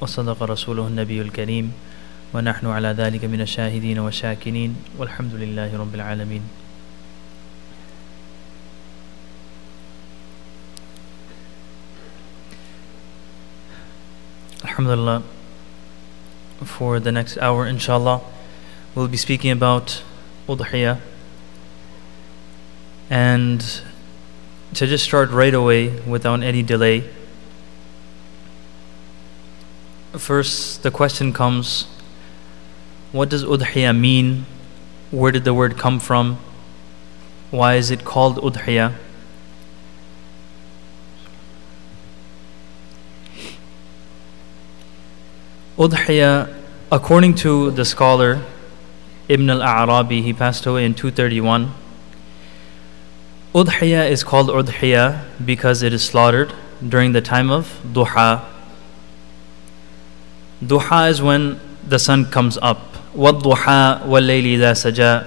وصدق رسوله النبي الكريم ونحن على ذلك من الشاهدين والشاكرين والحمد لله رب العالمين. Alhamdulillah, for the next hour inshallah we'll be speaking about Udhiya. And to just start right away without any delay, first the question comes, what does Udhiya mean? Where did the word come from? Why is it called Udhiya? Udhiya, according to the scholar Ibn al-A'rabi, he passed away in 231. Udhiya is called Udhiya because it is slaughtered during the time of Duha. Duha is when the sun comes up. وَالضُّحَى وَاللَّيْلِ إِذَا سَجَى.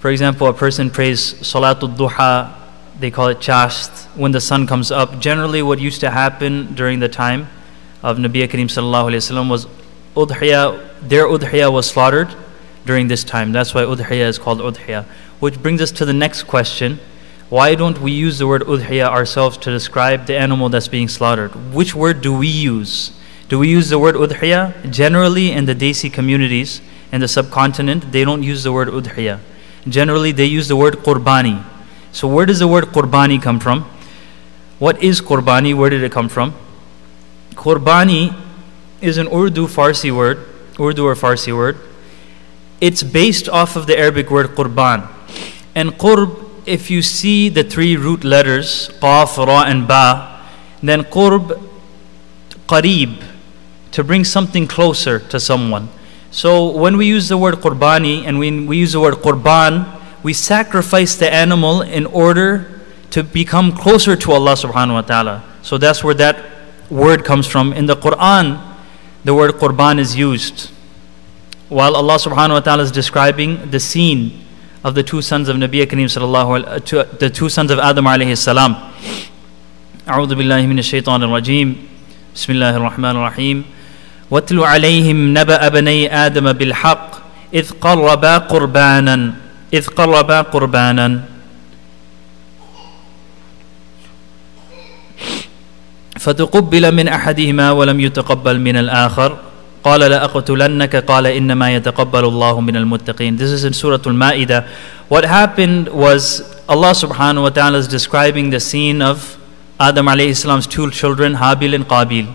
For example, a person prays Salatul Duha, they call it chast, when the sun comes up. Generally what used to happen during the time of Nabi Kareem Sallallahu Alaihi Wasallam was Udhiya, their Udhiya was slaughtered during this time. That's why Udhiya is called Udhiya. Which brings us to the next question. Why don't we use the word Udhiya ourselves to describe the animal that's being slaughtered? Which word do we use? Do we use the word Udhiya? Generally in the Desi communities in the subcontinent, they don't use the word Udhiya. Generally they use the word Qurbani. So where does the word Qurbani come from? What is Qurbani? Where did it come from? Qurbani is an Urdu or Farsi word. It's based off of the Arabic word Qurban. And Qurb, if you see the three root letters, Qaf, Ra and Ba, then Qurb, Qareeb, to bring something closer to someone. So when we use the word Qurbani and when we use the word Qurban, we sacrifice the animal in order to become closer to Allah subhanahu wa ta'ala. So that's where that word comes from. In the Quran, the word Qurban is used. While Allah subhanahu wa ta'ala is describing the scene of the two sons of Nabi Kareem sallallahu the two sons of Adam alayhi salam. A'udhu billahi minash shaitanir rajim. Bismillahir rahmanir rahim. وَاتْلُ عَلَيْهِمْ نَبَأَ بَنَيْ آدَمَ بِالْحَقِّ إِذْ قَرَّبَا قُرْبَانًا فتقبل من أحدهما ولم يتقبل من الآخر قال لأقتلنك قال إنما يتقبل الله من المتقين. This is in Surah Al-Ma'idah. What happened was Allah subhanahu wa ta'ala is describing the scene of Adam alayhi salam's two children, Habil and Qabil.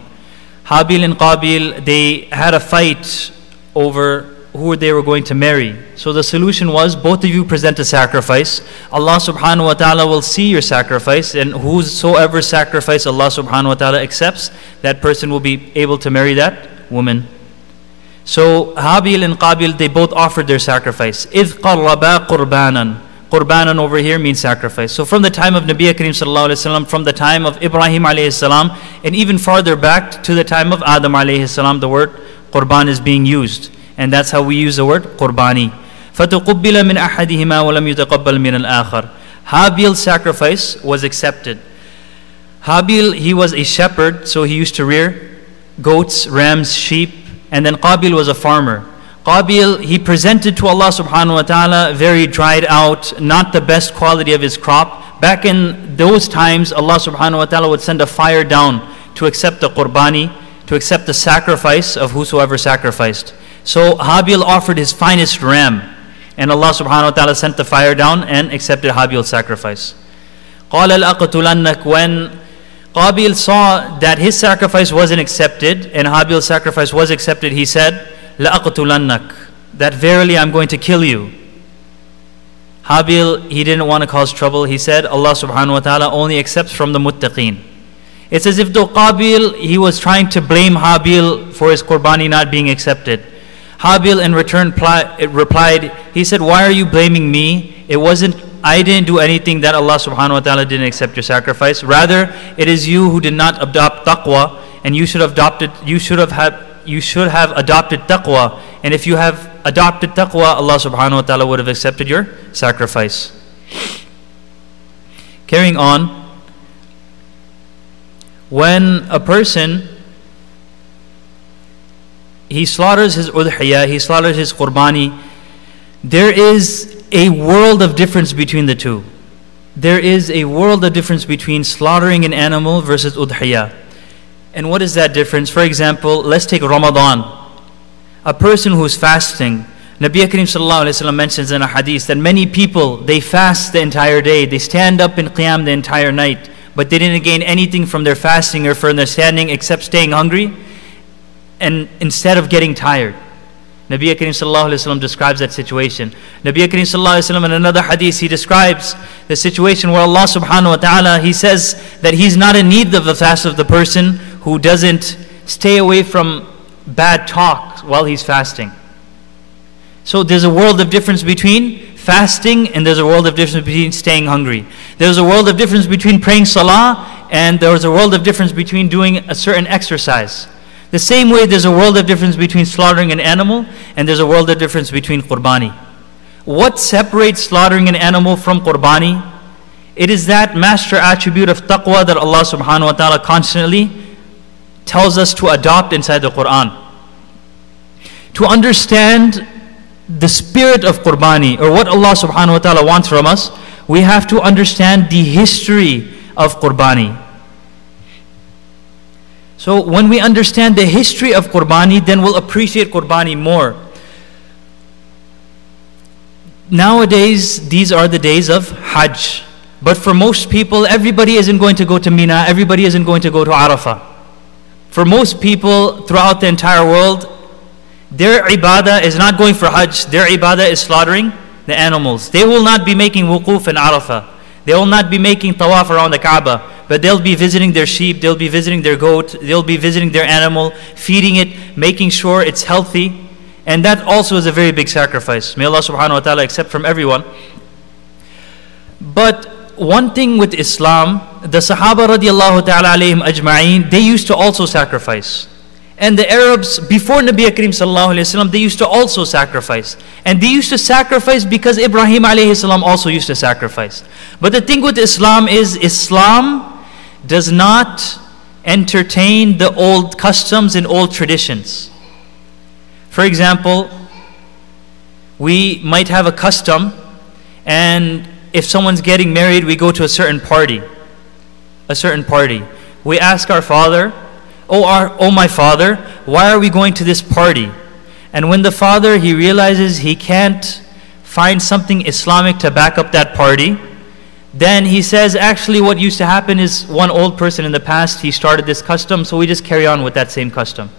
Habil and Qabil, they had a fight over who they were going to marry. So the solution was, both of you present a sacrifice. Allah subhanahu wa ta'ala will see your sacrifice, and whosoever sacrifice Allah subhanahu wa ta'ala accepts, that person will be able to marry that woman. So Habil and Qabil, they both offered their sacrifice. إِذْ قَرَّبَا قُرْبَانًا. Qurbanan over here means sacrifice. So from the time of Nabi Kareem sallallahu alaihi wasallam, from the time of Ibrahim alayhi salam, and even farther back to the time of Adam alayhi salam, the word Qurban is being used. And that's how we use the word Qurbani. فَتُقُبِّلَ مِنْ أَحَدِهِمَا وَلَمْ يُتَقَبَّلْ مِنَ الْآخَرِ. Habil's sacrifice was accepted. Habil, he was a shepherd, so he used to rear goats, rams, sheep. And then Qabil was a farmer. Qabil, he presented to Allah subhanahu wa ta'ala very dried out, not the best quality of his crop. Back in those times, Allah subhanahu wa ta'ala would send a fire down to accept the Qurbani, to accept the sacrifice of whosoever sacrificed. So Habil offered his finest ram, and Allah subhanahu wa ta'ala sent the fire down and accepted Habil's sacrifice. قَالَ لَأَقْتُلَنَّكَ. When Qabil saw that his sacrifice wasn't accepted and Habil's sacrifice was accepted, he said, لَأَقْتُلَنَّكَ, that verily I'm going to kill you. Habil, he didn't want to cause trouble. He said, Allah subhanahu wa ta'ala only accepts from the muttaqeen. It's as if though Qabil, he was trying to blame Habil for his Qurbani not being accepted. Habil in return replied, he said, why are you blaming me? I didn't do anything that Allah subhanahu wa ta'ala didn't accept your sacrifice. Rather, it is you who did not adopt taqwa, and you should have adopted taqwa. And if you have adopted taqwa, Allah subhanahu wa ta'ala would have accepted your sacrifice. Carrying on, when a person he slaughters his udhiya, he slaughters his qurbani, there is a world of difference between the two. There is a world of difference between slaughtering an animal versus udhiya. And what is that difference? For example, let's take Ramadan. A person who's fasting, Nabi Karim sallallahu alayhi wa sallam mentions in a hadith that many people, they fast the entire day, they stand up in qiyam the entire night, but they didn't gain anything from their fasting or from their standing except staying hungry, and instead of getting tired. Nabi Karim sallallahu alayhi wa sallam describes that situation. Nabi Karim sallallahu alayhi wa sallam in another hadith, he describes the situation where Allah subhanahu wa ta'ala, he says that he's not in need of the fast of the person who doesn't stay away from bad talk while he's fasting. So there's a world of difference between fasting, and there's a world of difference between staying hungry. There's a world of difference between praying salah, and there's a world of difference between doing a certain exercise. The same way there's a world of difference between slaughtering an animal, and there's a world of difference between qurbani. What separates slaughtering an animal from qurbani? It is that master attribute of taqwa that Allah subhanahu wa ta'ala constantly tells us to adopt inside the Quran. To understand the spirit of qurbani, or what Allah subhanahu wa ta'ala wants from us, we have to understand the history of qurbani. So when we understand the history of qurbani, then we'll appreciate qurbani more. Nowadays, these are the days of Hajj. But for most people, everybody isn't going to go to Mina, everybody isn't going to go to Arafah. For most people throughout the entire world, their ibadah is not going for Hajj, their ibadah is slaughtering the animals. They will not be making wuquf in Arafah. They will not be making tawaf around the Kaaba, but they'll be visiting their sheep, they'll be visiting their goat, they'll be visiting their animal, feeding it, making sure it's healthy. And that also is a very big sacrifice. May Allah subhanahu wa ta'ala accept from everyone. But one thing with Islam, the Sahaba radiallahu ta'ala alayhim ajma'een, they used to also sacrifice. And the Arabs, before Nabi Karim sallallahu alayhi wa sallam, they used to also sacrifice. And they used to sacrifice because Ibrahim alayhi salam also used to sacrifice. But the thing with Islam is, Islam does not entertain the old customs and old traditions. For example, we might have a custom, and if someone's getting married, we go to a certain party. We ask our father, Oh my father, why are we going to this party? And when the father, he realizes he can't find something Islamic to back up that party, then he says, actually what used to happen is one old person in the past, he started this custom, so we just carry on with that same custom.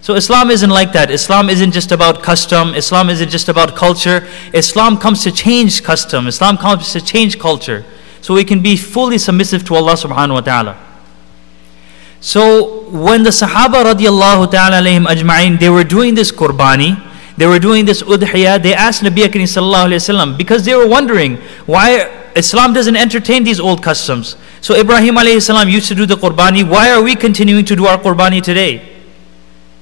So Islam isn't like that. Islam isn't just about custom. Islam isn't just about culture. Islam comes to change custom. Islam comes to change culture. So we can be fully submissive to Allah subhanahu wa ta'ala. So when the Sahaba radiallahu ta'ala alayhim ajma'in, they were doing this qurbani, they were doing this udhiya, they asked Nabi Karim sallallahu alayhi wa sallam, because they were wondering why Islam doesn't entertain these old customs. So Ibrahim alayhi salam used to do the qurbani, why are we continuing to do our qurbani today?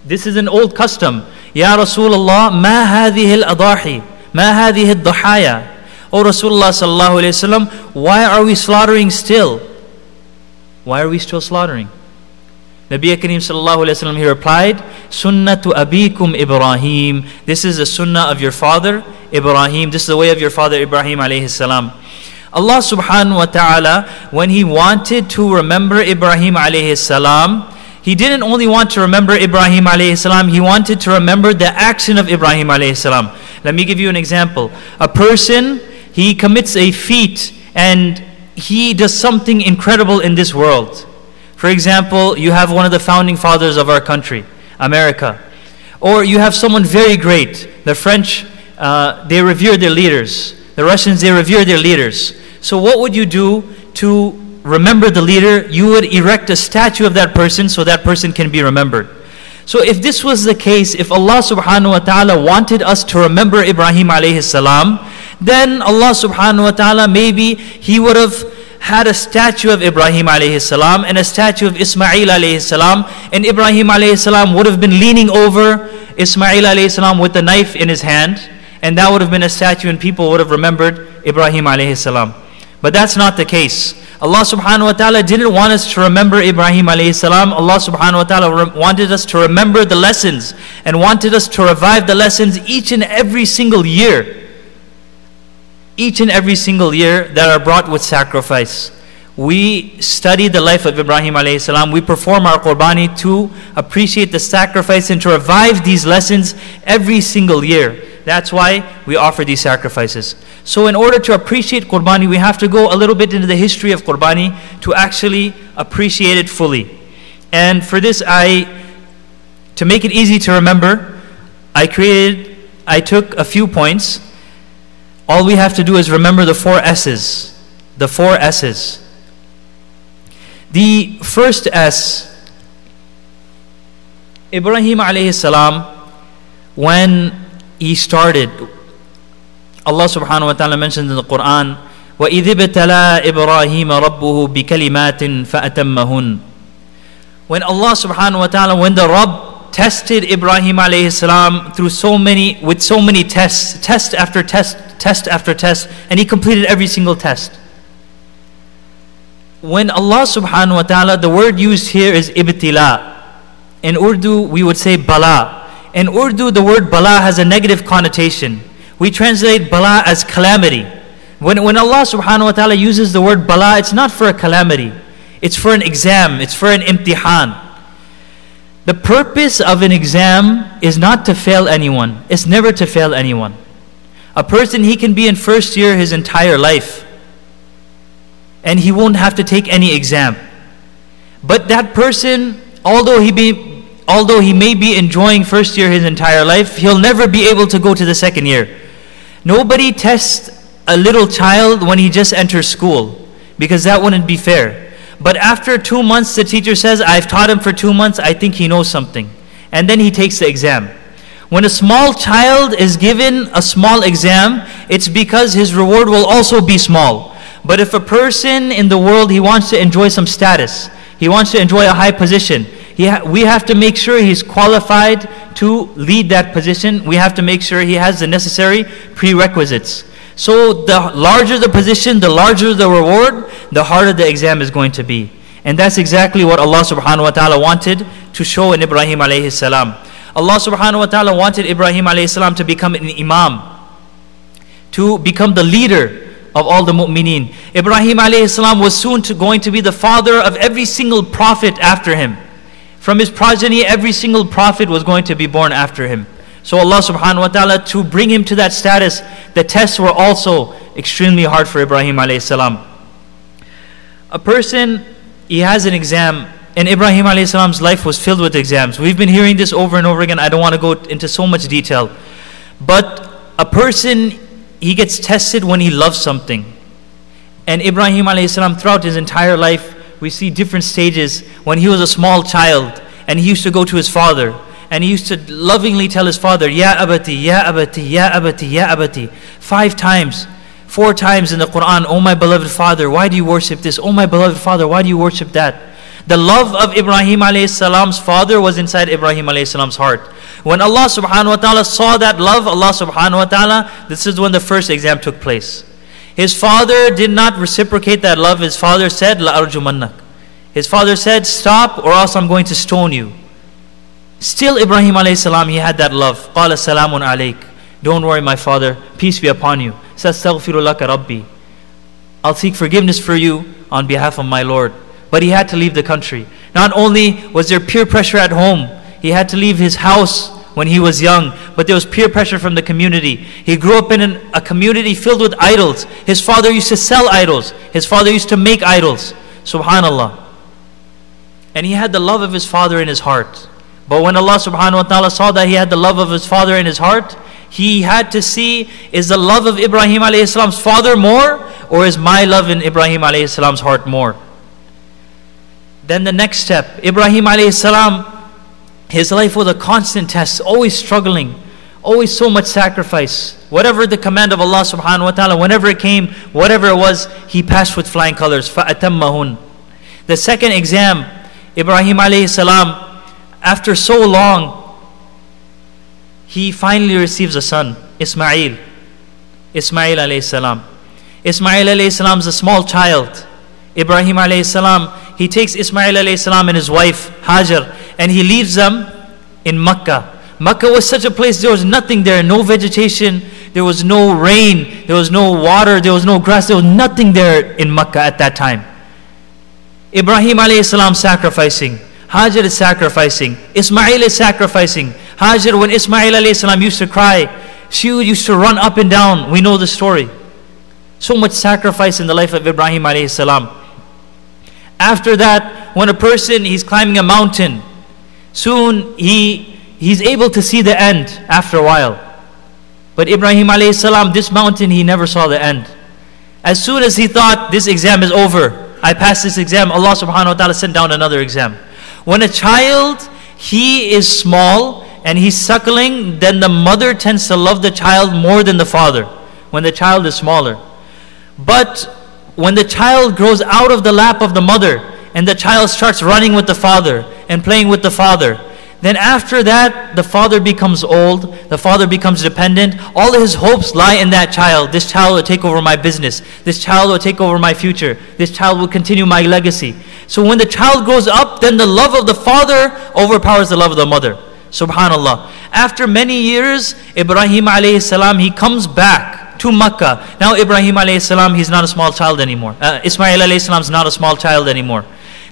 This is an old custom. Ya Rasulullah, ma hadhihi al-adahi, ma hadhihi al-dahaya. O Rasulullah sallallahu alayhi wa sallam, why are we slaughtering still? Why are we still slaughtering? Nabi Karim sallallahu alayhi wa sallam, he replied, Sunnatu abikum Ibrahim. This is the sunnah of your father Ibrahim. This is the way of your father Ibrahim alayhi salam. Allah subhanahu wa ta'ala, when He wanted to remember Ibrahim alayhi salam, He didn't only want to remember Ibrahim alayhi salam, He wanted to remember the action of Ibrahim alayhi salam. Let me give you an example. A person, he commits a feat and he does something incredible in this world. For example, you have one of the founding fathers of our country, America. Or you have someone very great. The French, they revere their leaders. The Russians, they revere their leaders. So what would you do to remember the leader? You would erect a statue of that person so that person can be remembered. So if this was the case, if Allah subhanahu wa ta'ala wanted us to remember Ibrahim alayhi salam, then Allah subhanahu wa ta'ala, maybe He would have had a statue of Ibrahim alayhi salam and a statue of Ismail alayhi salam, and Ibrahim alayhi salam would have been leaning over Ismail alayhi salam with a knife in his hand, and that would have been a statue and people would have remembered Ibrahim alayhi salam. But that's not the case. Allah subhanahu wa ta'ala didn't want us to remember Ibrahim alayhi salam. Allah subhanahu wa ta'ala wanted us to remember the lessons and wanted us to revive the lessons each and every single year. Each and every single year that are brought with sacrifice. We study the life of Ibrahim alayhi salam. We perform our qurbani to appreciate the sacrifice and to revive these lessons every single year. That's why we offer these sacrifices. So in order to appreciate qurbani, we have to go a little bit into the history of qurbani to actually appreciate it fully. And for this, to make it easy to remember, I took a few points. All we have to do is remember the 4 S's. The 4 S's. The first S, Ibrahim alayhi salam, when he started, Allah subhanahu wa ta'ala mentions in the Quran, وَإِذِ ابْتَلَى إِبْرَاهِيمَ رَبُّهُ بِكَلِمَاتٍ فَأَتَمَّهُنْ. When Allah subhanahu wa ta'ala, when the Rabb tested Ibrahim alayhi salam with so many tests, test after test, and he completed every single test. When Allah subhanahu wa ta'ala, the word used here is ibtila. In Urdu, we would say bala. In Urdu, the word bala has a negative connotation. We translate bala as calamity. When Allah subhanahu wa ta'ala uses the word bala, it's not for a calamity. It's for an exam. It's for an imtihan. The purpose of an exam is not to fail anyone. It's never to fail anyone. A person, he can be in first year his entire life, and he won't have to take any exam. But that person, although he may be enjoying first year his entire life, he'll never be able to go to the second year. Nobody tests a little child when he just enters school, because that wouldn't be fair. But after 2 months, the teacher says, I've taught him for 2 months, I think he knows something. And then he takes the exam. When a small child is given a small exam, it's because his reward will also be small. But if a person in the world, he wants to enjoy some status, he wants to enjoy a high position, we have to make sure he's qualified to lead that position. We have to make sure he has the necessary prerequisites. So the larger the position, the larger the reward, the harder the exam is going to be. And that's exactly what Allah subhanahu wa ta'ala wanted to show in Ibrahim alayhi salam. Allah subhanahu wa ta'ala wanted Ibrahim alayhi salam to become an imam, to become the leader of all the mu'mineen. Ibrahim alayhi salam was soon going to be the father of every single prophet after him. From his progeny, every single prophet was going to be born after him. So Allah subhanahu wa ta'ala, to bring him to that status, the tests were also extremely hard for Ibrahim alayhi salam. A person, he has an exam, and Ibrahim alayhi salam's life was filled with exams. We've been hearing this over and over again. I don't want to go into so much detail. But a person, he gets tested when he loves something. And Ibrahim alayhi salam, throughout his entire life, we see different stages. When he was a small child, and he used to go to his father, and he used to lovingly tell his father, Ya abati, Ya abati, Ya abati, Ya abati. 5 times, 4 times in the Quran, Oh my beloved father, why do you worship this? Oh my beloved father, why do you worship that? The love of Ibrahim alayhi salam's father was inside Ibrahim alayhi salam's heart. When Allah subhanahu wa ta'ala saw that love, Allah subhanahu wa ta'ala, this is when the first exam took place. His father did not reciprocate that love. His father said, La arjumannak. His father said, stop or else I'm going to stone you. Still Ibrahim alayhi salam, he had that love. Qala salamun alayk. Don't worry my father, peace be upon you. Sastaghfiru laka rabbi. I'll seek forgiveness for you on behalf of my Lord. But he had to leave the country. Not only was there peer pressure at home, he had to leave his house when he was young, but there was peer pressure from the community. He grew up in a community filled with idols. His father used to sell idols. His father used to make idols. Subhanallah. And he had the love of his father in his heart. But when Allah subhanahu wa ta'ala saw that he had the love of his father in his heart, he had to see, is the love of Ibrahim alayhi salam's father more, or is my love in Ibrahim alayhi salam's heart more? Then the next step, Ibrahim alayhi salam, his life was a constant test, always struggling, always so much sacrifice. Whatever the command of Allah subhanahu wa ta'ala, whenever it came, whatever it was, he passed with flying colors. فَأَتَمَّهُنْ. The second exam, Ibrahim alayhi salam, after so long, he finally receives a son, Ismail alayhi salam. Ismail alayhi salam is a small child. Ibrahim alayhi salam, he takes Ismail alayhi salam and his wife Hajar, and he leaves them in Makkah. Makkah was such a place, there was nothing there, no vegetation, there was no rain, there was no water, there was no grass, there was nothing there in Makkah at that time. Ibrahim alayhi salam sacrificing, Hajar is sacrificing, Ismail is sacrificing. Hajar, when Ismail alayhi salam used to cry, she used to run up and down. We know the story. So much sacrifice in the life of Ibrahim alayhi salam. After that, when a person, he's climbing a mountain, soon he's able to see the end after a while. But Ibrahim alayhi salam, this mountain, he never saw the end. As soon as he thought, this exam is over, I passed this exam, Allah subhanahu wa ta'ala sent down another exam. When a child, he is small and he's suckling, then the mother tends to love the child more than the father, when the child is smaller. But when the child grows out of the lap of the mother, and the child starts running with the father and playing with the father, then after that, the father becomes old, the father becomes dependent. All his hopes lie in that child. This child will take over my business. This child will take over my future. This child will continue my legacy. So when the child grows up, then the love of the father overpowers the love of the mother. Subhanallah. After many years, Ibrahim alayhi salam, he comes back to Makkah. Now Ibrahim alayhi salam, he's not a small child anymore. Ismail alayhi salam is not a small child anymore.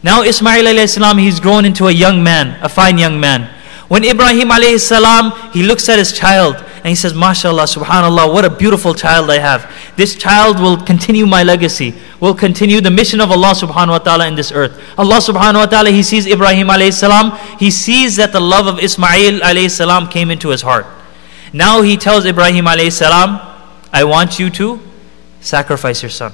Now Ismail alayhi salam, he's grown into a young man, a fine young man. When Ibrahim alayhi salam, he looks at his child and he says, MashaAllah, subhanallah, what a beautiful child I have. This child will continue my legacy, will continue the mission of Allah subhanahu wa ta'ala in this earth. Allah subhanahu wa ta'ala, he sees Ibrahim alayhi salam, he sees that the love of Ismail alayhi salam came into his heart. Now he tells Ibrahim alayhi salam, I want you to sacrifice your son.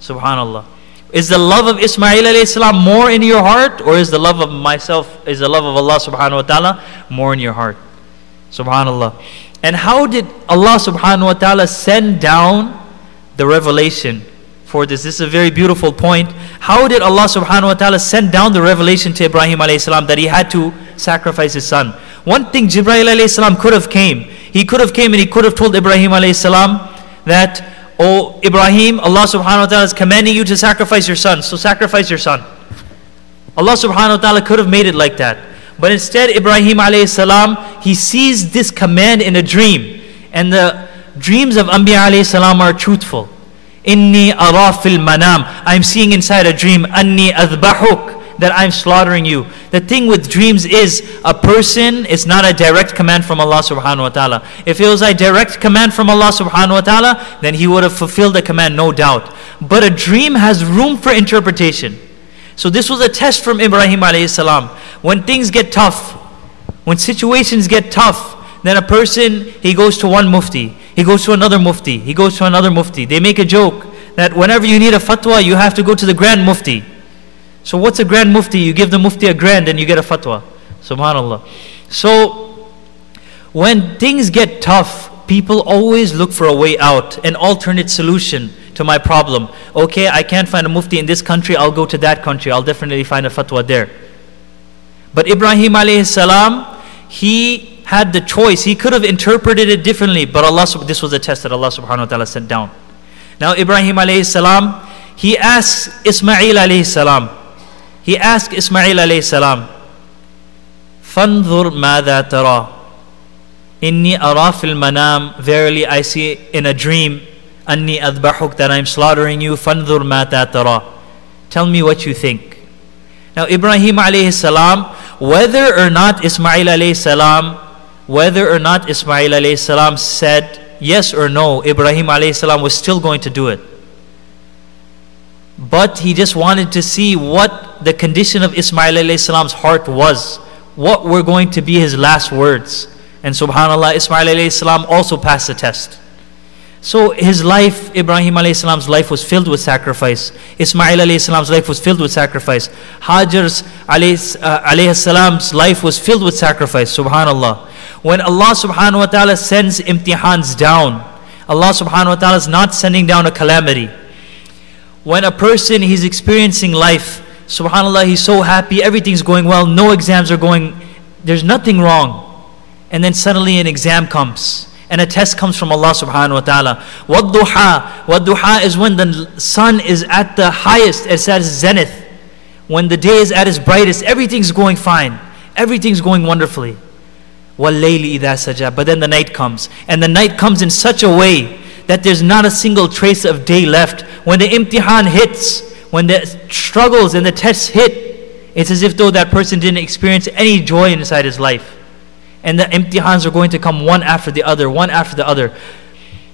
Subhanallah. Is the love of Ismail alayhi salam more in your heart, or is the love of myself, is the love of Allah subhanahu wa ta'ala more in your heart? Subhanallah. And how did Allah subhanahu wa ta'ala send down the revelation for this? This is a very beautiful point. How did Allah subhanahu wa ta'ala send down the revelation to Ibrahim alayhi salam that he had to sacrifice his son? One thing, Jibreel alayhi salam could have came. He could have came and he could have told Ibrahim alayhi salam that, oh Ibrahim, Allah subhanahu wa ta'ala is commanding you to sacrifice your son, so sacrifice your son. Allah subhanahu wa ta'ala could have made it like that. But instead, Ibrahim alayhi salam, he sees this command in a dream. And the dreams of Anbiya alayhi salam are truthful. Inni ara fil manam. I'm seeing inside a dream, anni adbahuk, that I'm slaughtering you. The thing with dreams is, a person, it's not a direct command from Allah subhanahu wa ta'ala. If it was a direct command from Allah subhanahu wa ta'ala, then he would have fulfilled the command, no doubt. But a dream has room for interpretation. So this was a test from Ibrahim alayhi salam. When things get tough, when situations get tough, then a person, he goes to one mufti, he goes to another mufti, he goes to another mufti. They make a joke that whenever you need a fatwa, you have to go to the grand mufti. So what's a grand mufti? You give the mufti a grand and you get a fatwa. Subhanallah. So when things get tough, people always look for a way out, an alternate solution to my problem. Okay, I can't find a mufti in this country, I'll go to that country, I'll definitely find a fatwa there. But Ibrahim alayhi salam, he had the choice. He could have interpreted it differently, but Allah, this was a test that Allah subhanahu wa ta'ala sent down. Now Ibrahim alayhi salam, he asks Ismail alayhi salam, he asked Ismail alayhi salam, فَانْظُرْ مَاذَا تَرَى إِنِّي أَرَى فِي الْمَنَامِ, verily I see in a dream, أَنِّي أَذْبَحُكَ, that I am slaughtering you, فَانْظُرْ مَاذَا تَرَى, tell me what you think. Now Ibrahim alayhi salam, whether or not Ismail alayhi salam said yes or no, Ibrahim alayhi salam was still going to do it. But he just wanted to see what the condition of Ismail alayhi salam's heart was, what were going to be his last words. And subhanallah, Ismail alayhi salam also passed the test. So his life, Ibrahim alayhi salam's life was filled with sacrifice. Ismail alayhi salam's life was filled with sacrifice. Hajar's alayhi salam's life was filled with sacrifice. Subhanallah. When Allah subhanahu wa ta'ala sends imtihans down, Allah subhanahu wa ta'ala is not sending down a calamity. When a person, he's experiencing life, subhanallah, he's so happy, everything's going well, no exams are going, there's nothing wrong. And then suddenly an exam comes. and a test comes from Allah subhanahu wa ta'ala. Wadduha is when the sun is at the highest, it's at its zenith. When the day is at its brightest, everything's going fine. Everything's going wonderfully. وَاللَّيْلِ إِذَا سَجَى. But then the night comes. And the night comes in such a way that there's not a single trace of day left. When the imtihan hits, when the struggles and the tests hit, it's as if though that person didn't experience any joy inside his life. And the imtihans are going to come one after the other, one after the other.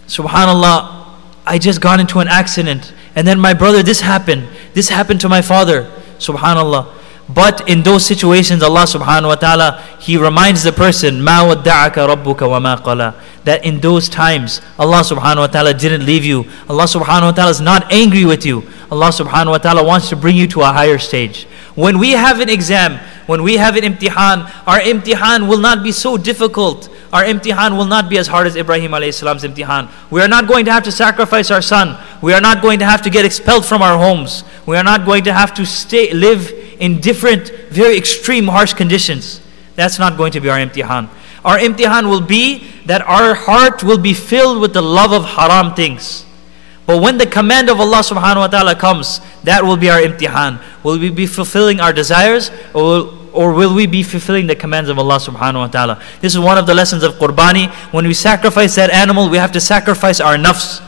Subhanallah, I just got into an accident. And then my brother, this happened. This happened to my father. Subhanallah. But in those situations, Allah subhanahu wa ta'ala, He reminds the person, مَا وَدَّعَكَ رَبُّكَ وَمَا قَلَى, that in those times, Allah subhanahu wa ta'ala didn't leave you. Allah subhanahu wa ta'ala is not angry with you. Allah subhanahu wa ta'ala wants to bring you to a higher stage. When we have an exam, when we have an imtihan, our imtihan will not be so difficult. Our imtihan will not be as hard as Ibrahim alayhi salam's imtihan. We are not going to have to sacrifice our son. We are not going to have to get expelled from our homes. We are not going to have to live in different, very extreme, harsh conditions. That's not going to be our imtihan. Our imtihan will be that our heart will be filled with the love of haram things. But when the command of Allah subhanahu wa ta'ala comes, that will be our imtihan. Will we be fulfilling our desires, or will we be fulfilling the commands of Allah subhanahu wa ta'ala? This is one of the lessons of Qurbani. When we sacrifice that animal, we have to sacrifice our nafs.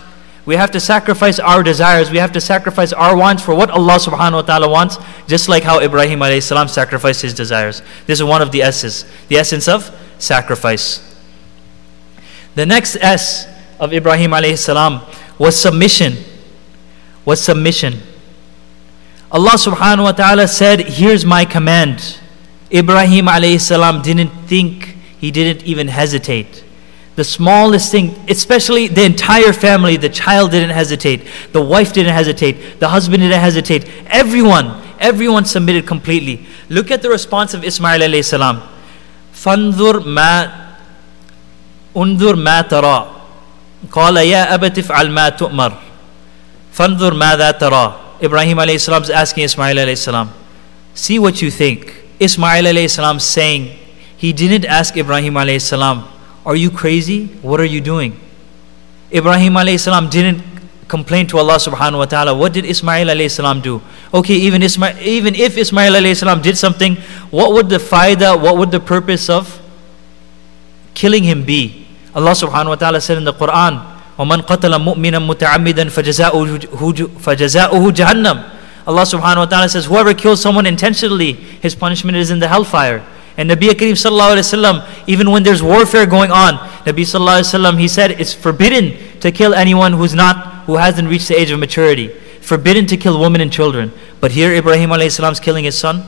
We have to sacrifice our desires. We have to sacrifice our wants for what Allah subhanahu wa ta'ala wants, just like how Ibrahim alayhi salam sacrificed his desires. This is one of the S's, the essence of sacrifice. The next S of Ibrahim alayhi salam was submission. Was submission. Allah subhanahu wa ta'ala said, here's my command. Ibrahim alayhi salam didn't think, he didn't even hesitate. The smallest thing, especially the entire family, the child didn't hesitate, the wife didn't hesitate, the husband didn't hesitate. Everyone submitted completely. Look at the response of Ismail alayhi salam. فَانْظُرْ مَا تَرَى قال يا أبت افعل ما تؤمر فانظر ماذا ترى. Ibrahim alayhi salam is asking Ismail alayhi salam, see what you think. Ismail alayhi salam saying, he didn't ask Ibrahim alayhi salam, are you crazy? What are you doing? Ibrahim alayhi salam didn't complain to Allah subhanahu wa ta'ala. What did Ismail alayhi salam do? Okay, even if Ismail alayhi salam did something, what would the faida, what would the purpose of killing him be? Allah subhanahu wa ta'ala said in the Quran, وَمَنْ قَتَلَ مُؤْمِنًا مُتَعَمِّدًا فَجَزَاؤُهُ جَهَنَّمْ. Allah subhanahu wa ta'ala says, whoever kills someone intentionally, his punishment is in the hellfire. And Nabi Kareem sallallahu alayhi wa sallam, even when there's warfare going on, Nabi sallallahu alayhi wa sallam, he said it's forbidden to kill anyone who hasn't reached the age of maturity. Forbidden to kill women and children. But here Ibrahim alayhi salam is killing his son.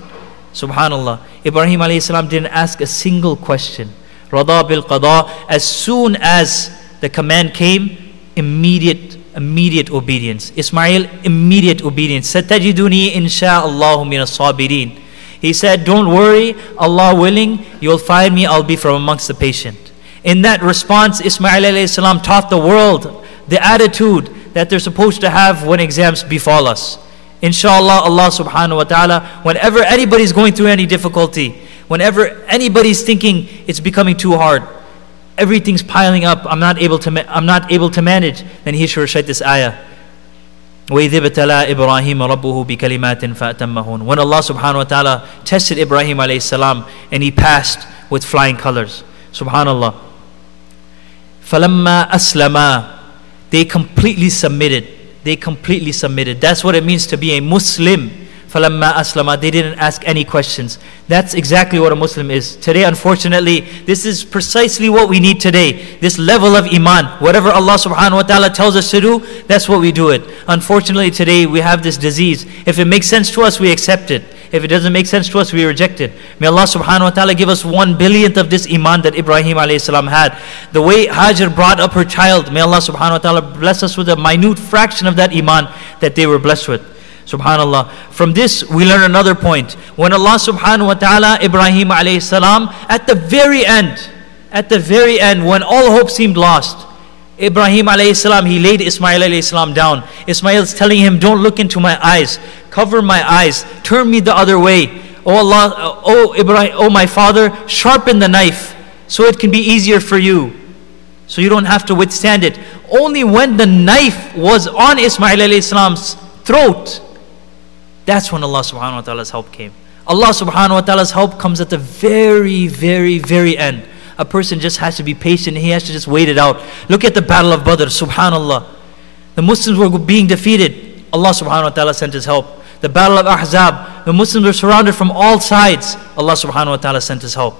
Subhanallah. Ibrahim alayhi salam didn't ask a single question. Rada bil qada. As soon as the command came, immediate obedience. Ismail, immediate obedience. Satajiduni insha'Allahu min as-sabirin. He said, don't worry, Allah willing, you'll find me, I'll be from amongst the patient. In that response, Ismail alayhi salam taught the world the attitude that they're supposed to have when exams befall us. Inshallah, Allah subhanahu wa ta'ala, whenever anybody's going through any difficulty, whenever anybody's thinking it's becoming too hard, everything's piling up, I'm not able to manage, then he should recite this ayah. وَإِذِ ابْتَلَى إِبْرَاهِيمَ رَبُّهُ بِكَلِمَاتٍ فَأَتَمَّهُنَ. When Allah subhanahu wa ta'ala tested Ibrahim alayhi salam and he passed with flying colors. Subhanallah. فَلَمَّا أَسْلَمَا. They completely submitted. That's what it means to be a Muslim. فَلَمَّا أَسْلَمَا. They didn't ask any questions. That's exactly what a Muslim is. Today, unfortunately, this is precisely what we need today. This level of iman. Whatever Allah subhanahu wa ta'ala tells us to do, that's what we do it. Unfortunately, today we have this disease. If it makes sense to us, we accept it. If it doesn't make sense to us, we reject it. May Allah subhanahu wa ta'ala give us 1/10000000th of this iman that Ibrahim alayhi salam had. The way Hajar brought up her child, may Allah subhanahu wa ta'ala bless us with a minute fraction of that iman that they were blessed with. Subhanallah. From this we learn another point. When Allah subhanahu wa ta'ala, Ibrahim alayhi salam, at the very end, when all hope seemed lost, Ibrahim alayhi salam, he laid Ismail alayhi salam down. Ismail's telling him, don't look into my eyes, cover my eyes, turn me the other way. Oh Allah, oh Ibrahim, oh my father, sharpen the knife so it can be easier for you. so you don't have to withstand it. Only when the knife was on Ismail alayhi salam's throat, that's when Allah subhanahu wa ta'ala's help came. Allah subhanahu wa ta'ala's help comes at the very, very, very end. A person just has to be patient. He has to just wait it out. Look at the battle of Badr, subhanallah. The Muslims were being defeated. Allah subhanahu wa ta'ala sent His help. The battle of Ahzab, the Muslims were surrounded from all sides. Allah subhanahu wa ta'ala sent His help.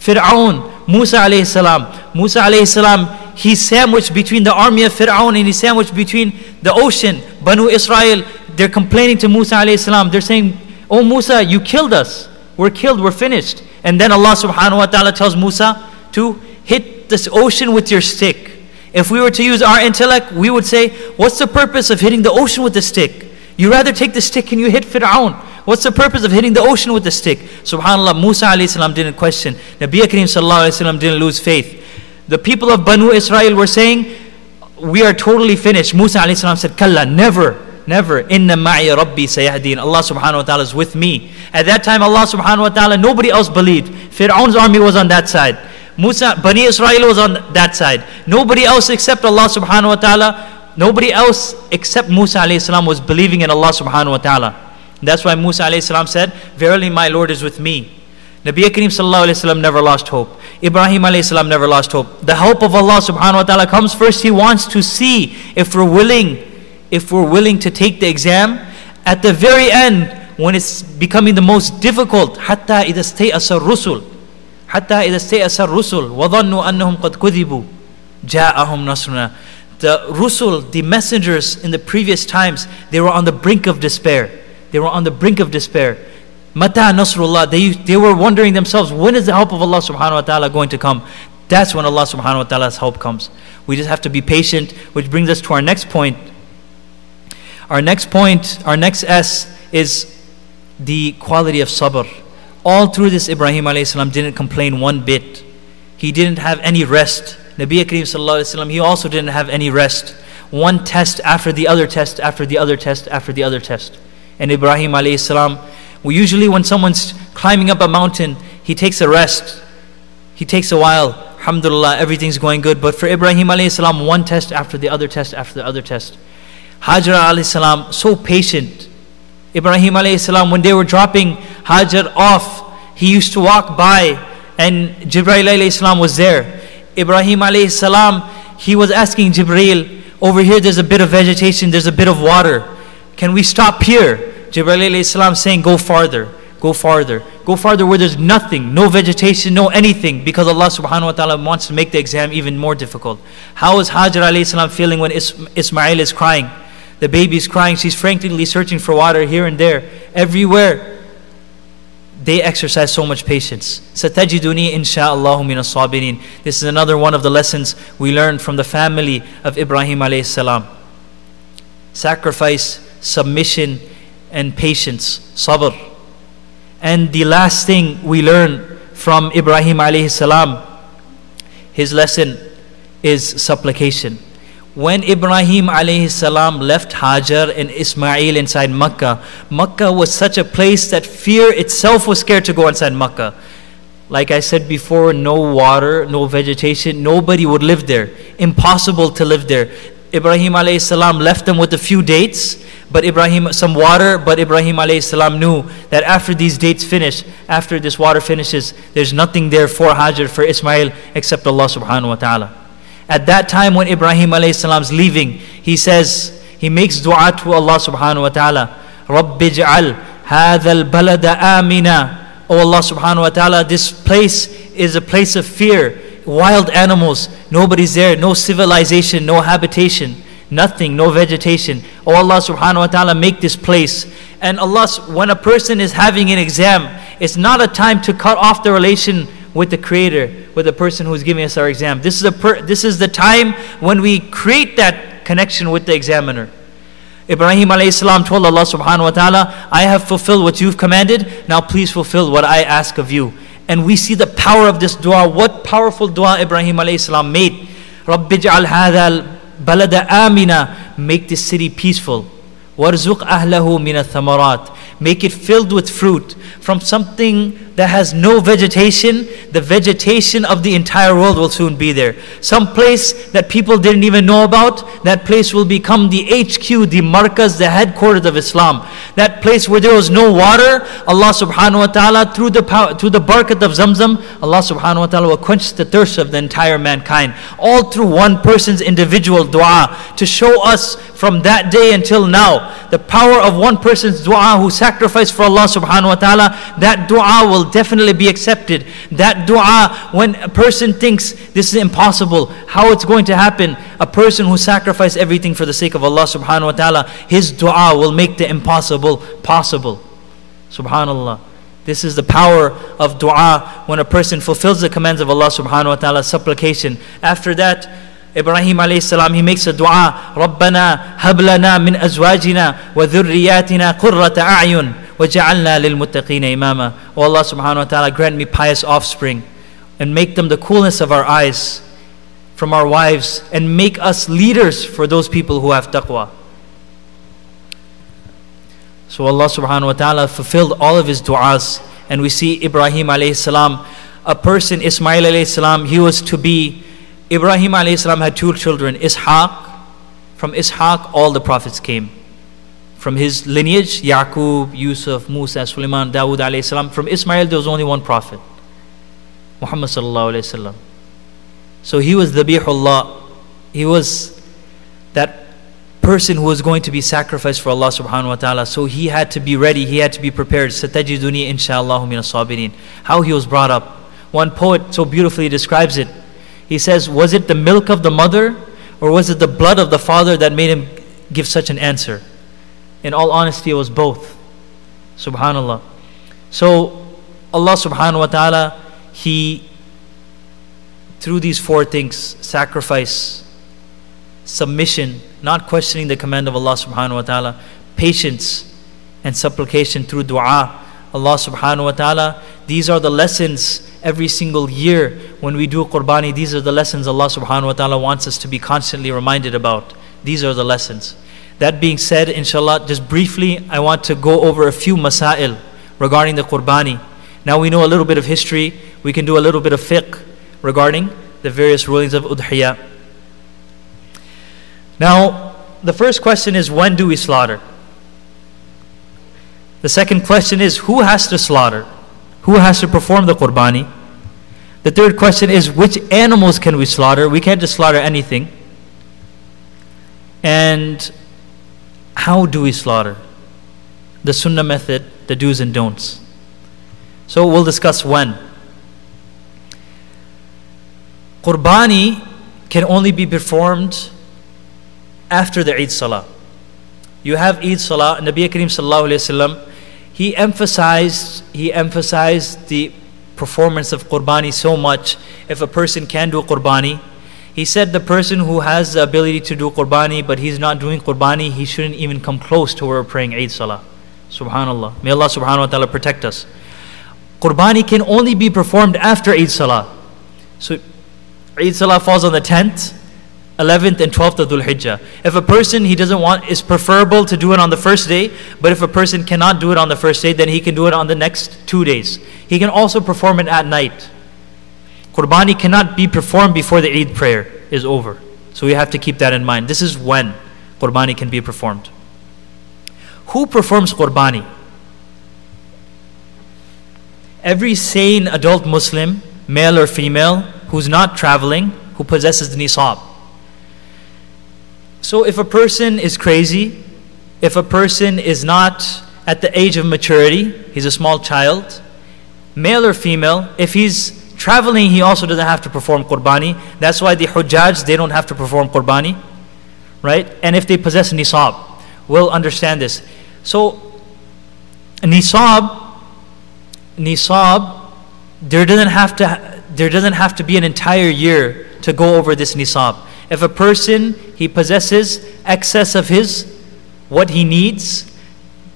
Fir'aun, Musa alayhi salam. Musa alayhi salam, he's sandwiched between the army of Fir'aun and he's sandwiched between the ocean. Banu Israel, they're complaining to Musa alayhi salam. They're saying, "Oh Musa, you killed us. We're killed, we're finished." And then Allah subhanahu wa ta'ala tells Musa to hit this ocean with your stick. If we were to use our intellect, we would say, what's the purpose of hitting the ocean with the stick? You rather take the stick and you hit Fir'aun. What's the purpose of hitting the ocean with the stick? SubhanAllah, Musa alayhi salam didn't question. Nabi Kareem sallallahu alayhi wasallam didn't lose faith. The people of Banu Israel were saying, we are totally finished. Musa alayhi salam said, Kalla, never, never. Inna ma'i rabbi sayahdeen. Allah subhanahu wa ta'ala is with me. At that time, Allah subhanahu wa ta'ala, nobody else believed. Fir'aun's army was on that side. Bani Israel was on that side. Nobody else except Allah subhanahu wa ta'ala, nobody else except Musa alayhi salam was believing in Allah subhanahu wa ta'ala. That's why Musa alayhi salam said, verily my Lord is with me. Nabi Kareem sallallahu alayhi wasallam never lost hope. Ibrahim alayhi salam never lost hope. The help of Allah subhanahu wa ta'ala comes first. He wants to see if we're willing to take the exam. At the very end, when it's becoming the most difficult, حَتَّى إِذَا اسْتَيْأَسَ الرُّسُلُ حَتَّى إِذَا اسْتَيْأَسَ الرُّسُلُ وَظَنُّوا أَنَّهُمْ قَدْ كُذِبُوا جَاءَهُمْ نَصْرُنَا. The Rusul, the messengers in the previous times, they were on the brink of despair. They were on the brink of despair. Mata Nasrullah. They were wondering themselves, when is the help of Allah subhanahu wa ta'ala going to come? That's when Allah subhanahu wa ta'ala's help comes. We just have to be patient, which brings us to our next point. Our next S is the quality of sabr. All through this, Ibrahim alayhi salam didn't complain one bit. He didn't have any rest. Nabi Kareem sallallahu alayhi wasallam, he also didn't have any rest. One test after the other test, after the other test, after the other test. And Ibrahim alayhi salam, usually when someone's climbing up a mountain, he takes a rest. He takes a while. Alhamdulillah, everything's going good. But for Ibrahim alayhi salam, one test after the other test, after the other test. Hajar alayhi salam, so patient. Ibrahim alayhi salam, when they were dropping Hajar off, he used to walk by and Jibreel alayhi salam was there. Ibrahim alayhi salam, he was asking Jibreel, over here there's a bit of vegetation, there's a bit of water. Can we stop here? Jibreel alayhi salam saying, go farther, go farther. Go farther where there's nothing, no vegetation, no anything, because Allah subhanahu wa ta'ala wants to make the exam even more difficult. How is Hajar alayhi salam feeling when Ismail is crying? The baby is crying, she's frantically searching for water here and there, everywhere. They exercise so much patience. Satajiduni insha'Allahu min as-sabirin. This is another one of the lessons we learned from the family of Ibrahim alayhi salam. Sacrifice, submission, and patience, sabr. And the last thing we learn from Ibrahim alayhi salam, his lesson is supplication. When Ibrahim alayhi salam left Hajar and Ismail inside Makkah, Makkah was such a place that fear itself was scared to go inside Makkah. Like I said before, no water, no vegetation, nobody would live there. Impossible to live there. Ibrahim alayhi salam left them with a few dates, some water, but Ibrahim alayhi salam knew that after these dates finish, after this water finishes, there's nothing there for Hajar, for Ismail, except Allah subhanahu wa ta'ala. At that time when Ibrahim alayhi salam's leaving, he makes dua to Allah subhanahu wa ta'ala. Rabbi ij'al hadha al-balada amina. Oh Allah subhanahu wa ta'ala, this place is a place of fear. Wild animals, nobody's there, no civilization, no habitation, nothing, no vegetation. Oh Allah subhanahu wa ta'ala, make this place. And Allah, when a person is having an exam, it's not a time to cut off the relation with the Creator, with the person who's giving us our exam. This is the time when we create that connection with the examiner. Ibrahim alayhi salam told Allah subhanahu wa ta'ala, I have fulfilled what you've commanded, now please fulfill what I ask of you. And we see the power of this dua. What powerful dua Ibrahim alayhi salam made. Rabbi ij'al hadha al-balada amina. Make this city peaceful. Warzuq ahlahu min ath-thamarat. make it filled with fruit from something that has no vegetation. The vegetation of the entire world will soon be there. Some place that people didn't even know about, that place will become the HQ, the markaz, the headquarters of Islam. That place where there was no water, Allah subhanahu wa ta'ala, through the barakat of Zamzam, Allah subhanahu wa ta'ala will quench the thirst of the entire mankind. All through one person's individual dua, to show us from that day until now, the power of one person's dua who sacrificed for Allah subhanahu wa ta'ala. That dua will definitely be accepted. That dua, when a person thinks this is impossible, how it's going to happen, a person who sacrificed everything for the sake of Allah subhanahu wa ta'ala, his dua will make the impossible possible. Subhanallah. This is the power of dua when a person fulfills the commands of Allah subhanahu wa ta'ala, supplication. After that, Ibrahim alayhi salam, he makes a dua, رَبَّنَا هَبْ لَنَا مِنْ أَزْوَاجِنَا وَذُرِّيَّاتِنَا قُرَّةَ أَعْيُنٍ وَجَعَلْنَا لِلْمُتَّقِينَ إِمَامًا. O Allah subhanahu wa ta'ala, grant me pious offspring and make them the coolness of our eyes from our wives, and make us leaders for those people who have taqwa. So Allah subhanahu wa ta'ala fulfilled all of his du'as. And we see Ibrahim alayhi salam, a person, Ismail alayhi salam, he was to be, Ibrahim alayhi salam had two children, Ishaq. From Ishaq all the prophets came. From his lineage, Yaqub, Yusuf, Musa, Sulaiman, Dawood alayhi salam. From Ismail there was only one prophet, Muhammad sallallahu alayhi wasallam. So he was Dhabihullah. He was that person who was going to be sacrificed for Allah subhanahu wa ta'ala. So he had to be ready, he had to be prepared. Satajiduni insha'Allahu min as-sabirin. How he was brought up. One poet so beautifully describes it. He says, was it the milk of the mother, or was it the blood of the father that made him give such an answer? In all honesty, it was both. Subhanallah. So Allah subhanahu wa ta'ala, he, through these four things, sacrifice, submission, not questioning the command of Allah subhanahu wa ta'ala, patience and supplication through dua, Allah subhanahu wa ta'ala, these are the lessons every single year when we do qurbani. These are the lessons Allah subhanahu wa ta'ala wants us to be constantly reminded about. These are the lessons. That being said, inshallah, just briefly, I want to go over a few masail regarding the qurbani. Now we know a little bit of history, we can do a little bit of fiqh regarding the various rulings of Udhiya. Now, the first question is, when do we slaughter? The second question is, who has to slaughter? Who has to perform the qurbani? The third question is, which animals can we slaughter? We can't just slaughter anything. And how do we slaughter? The sunnah method, the do's and don'ts. So we'll discuss when. Qurbani can only be performed after the Eid Salah. You have Eid Salah, and Nabi Kareem sallallahu alayhi wa sallam, he emphasized the performance of qurbani so much. If a person can do qurbani, he said the person who has the ability to do qurbani but he's not doing qurbani, he shouldn't even come close to where we're praying Eid Salah. Subhanallah. May Allah subhanahu wa ta'ala protect us. Qurbani can only be performed after Eid Salah. So Eid Salah falls on the 10th, 11th and 12th of Dhul Hijjah. If a person, he doesn't want, it's preferable to do it on the first day, but if a person cannot do it on the first day, then he can do it on the next 2 days. He can also perform it at night. Qurbani cannot be performed before the Eid prayer is over. So we have to keep that in mind. This is when Qurbani can be performed. Who performs Qurbani? Every sane adult Muslim, male or female, who's not traveling, who possesses the nisab. So if a person is crazy, if a person is not at the age of maturity, he's a small child, male or female, if he's traveling, he also doesn't have to perform qurbani. That's why the hujjaj, they don't have to perform qurbani, right? And if they possess nisab, we'll understand this. So nisab, there doesn't have to be an entire year to go over this nisab. If a person, he possesses excess of what he needs,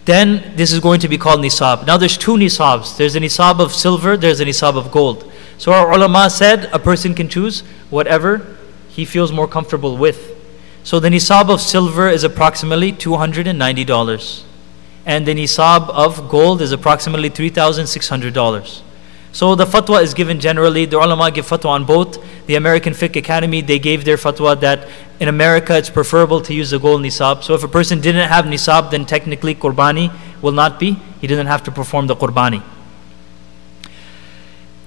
then this is going to be called nisab. Now there's two nisabs. There's a nisab of silver, there's a nisab of gold. So our ulama said a person can choose whatever he feels more comfortable with. So the nisab of silver is approximately $290. and the nisab of gold is approximately $3,600. So the fatwa is given generally. The ulama give fatwa on both. The American Fiqh Academy, they gave their fatwa that in America it's preferable to use the gold nisab. So if a person didn't have nisab, then technically qurbani will not be. He doesn't have to perform the qurbani.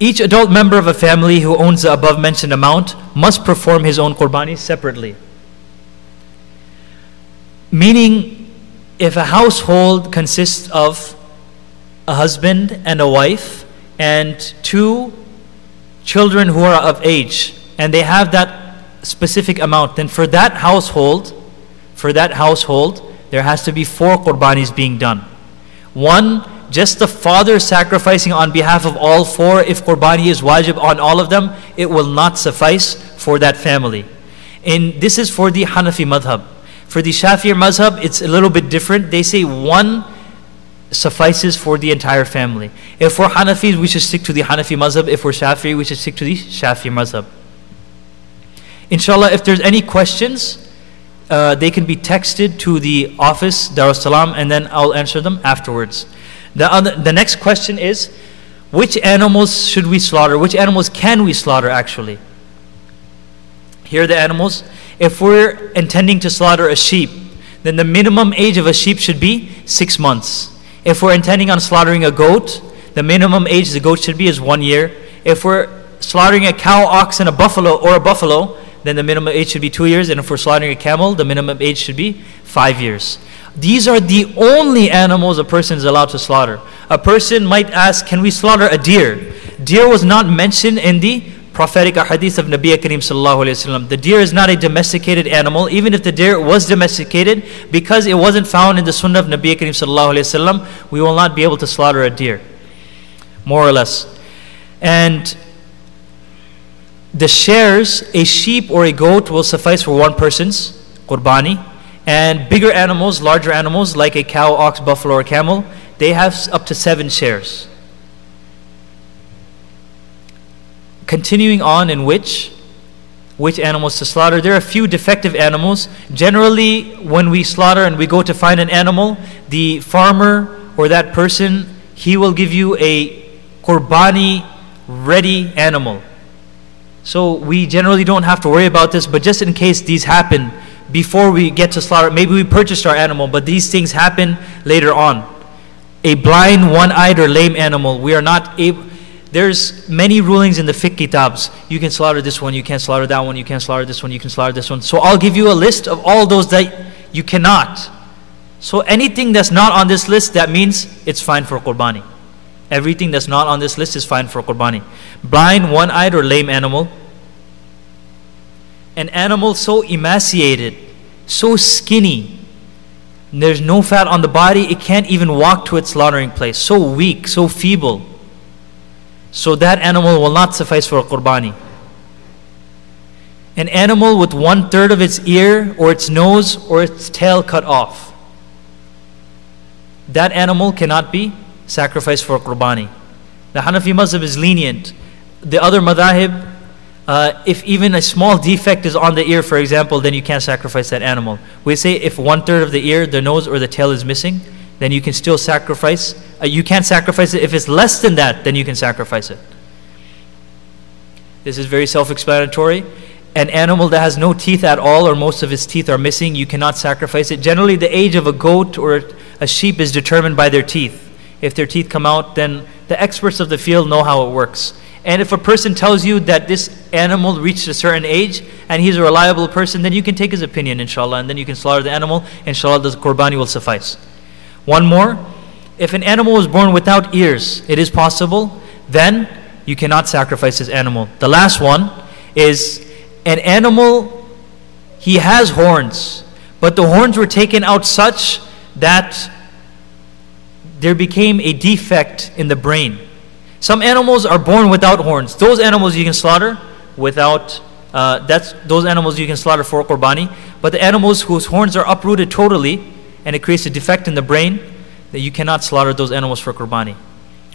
Each adult member of a family who owns the above mentioned amount must perform his own qurbani separately. Meaning, if a household consists of a husband and a wife and 2 children who are of age, and they have that specific amount, then for that household, there has to be 4 qurbanis being done. 1, just the father sacrificing on behalf of all 4. If qurbani is wajib on all of them, it will not suffice for that family. And this is for the Hanafi madhab. For the Shafi'i madhab, it's a little bit different. They say 1 suffices for the entire family. If we're Hanafis, we should stick to the Hanafi mazhab. If we're Shafi'i, we should stick to the Shafi'i mazhab. Inshallah, if there's any questions, they can be texted to the office, Salam, and then I'll answer them afterwards. The next question is, which animals should we slaughter? Which animals can we slaughter actually? Here are the animals. If we're intending to slaughter a sheep, then the minimum age of a sheep should be 6 months. If we're intending on slaughtering a goat, the minimum age the goat should be is 1 year. If we're slaughtering a cow, ox, and a buffalo, then the minimum age should be 2 years. And if we're slaughtering a camel, the minimum age should be 5 years. These are the only animals a person is allowed to slaughter. A person might ask, can we slaughter a deer? Deer was not mentioned in the prophetic hadith of Nabi Kareem sallallahu alayhi wasallam. The deer is not a domesticated animal. Even if the deer was domesticated, because it wasn't found in the sunnah of Nabi Kareem sallallahu alayhi wasallam, we will not be able to slaughter a deer, more or less. And the shares, a sheep or a goat will suffice for one person's qurbani. And bigger animals, larger animals like a cow, ox, buffalo, or camel, they have up to 7 shares. Continuing on in which animals to slaughter. There are a few defective animals. Generally, when we slaughter and we go to find an animal, the farmer or that person, he will give you a qurbani ready animal. So we generally don't have to worry about this, but just in case these happen before we get to slaughter, maybe we purchased our animal, but these things happen later on. A blind, one-eyed, or lame animal, we are not able. There's many rulings in the fiqh kitabs. You can slaughter this one, you can't slaughter that one, you can't slaughter this one, you can slaughter this one. So I'll give you a list of all those that you cannot. So anything that's not on this list, that means it's fine for qurbani. Everything that's not on this list is fine for qurbani. Blind, one-eyed, or lame animal. An animal so emaciated, so skinny, there's no fat on the body, it can't even walk to its slaughtering place. So weak, so feeble. So that animal will not suffice for a qurbani. An animal with 1/3 of its ear or its nose or its tail cut off, that animal cannot be sacrificed for a qurbani. The Hanafi mazhab is lenient. The other madhahib, if even a small defect is on the ear, for example, then you can't sacrifice that animal. We say if 1/3 of the ear, the nose, or the tail is missing, then you can still sacrifice. You can't sacrifice it. If it's less than that, then you can sacrifice it. This is very self-explanatory. An animal that has no teeth at all, or most of its teeth are missing, you cannot sacrifice it. Generally, the age of a goat or a sheep is determined by their teeth. If their teeth come out, then the experts of the field know how it works. And if a person tells you that this animal reached a certain age and he's a reliable person, then you can take his opinion, inshallah, and then you can slaughter the animal. Inshallah, the qurbani will suffice. One more, if an animal was born without ears, it is possible, then you cannot sacrifice this animal. The last one is an animal, he has horns, but the horns were taken out such that there became a defect in the brain. Some animals are born without horns. Those animals you can slaughter without, those animals you can slaughter for qurbani. But the animals whose horns are uprooted totally and it creates a defect in the brain, that you cannot slaughter those animals for qurbani.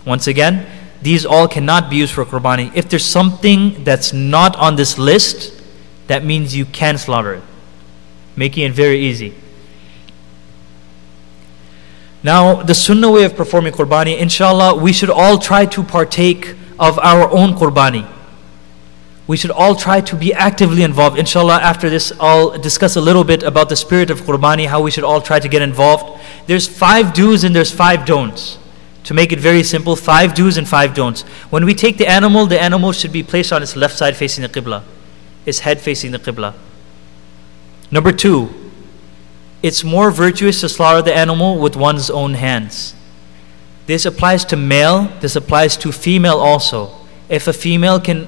Once again, these all cannot be used for qurbani. If there's something that's not on this list, that means you can slaughter it, making it very easy. Now, the sunnah way of performing qurbani, inshallah, we should all try to partake of our own qurbani. We should all try to be actively involved. Inshallah, after this, I'll discuss a little bit about the spirit of qurbani, how we should all try to get involved. There's 5 do's and there's 5 don'ts. To make it very simple, 5 do's and 5 don'ts. When we take the animal should be placed on its left side facing the qibla, its head facing the qibla. Number 2, it's more virtuous to slaughter the animal with one's own hands. This applies to male, this applies to female also. If a female can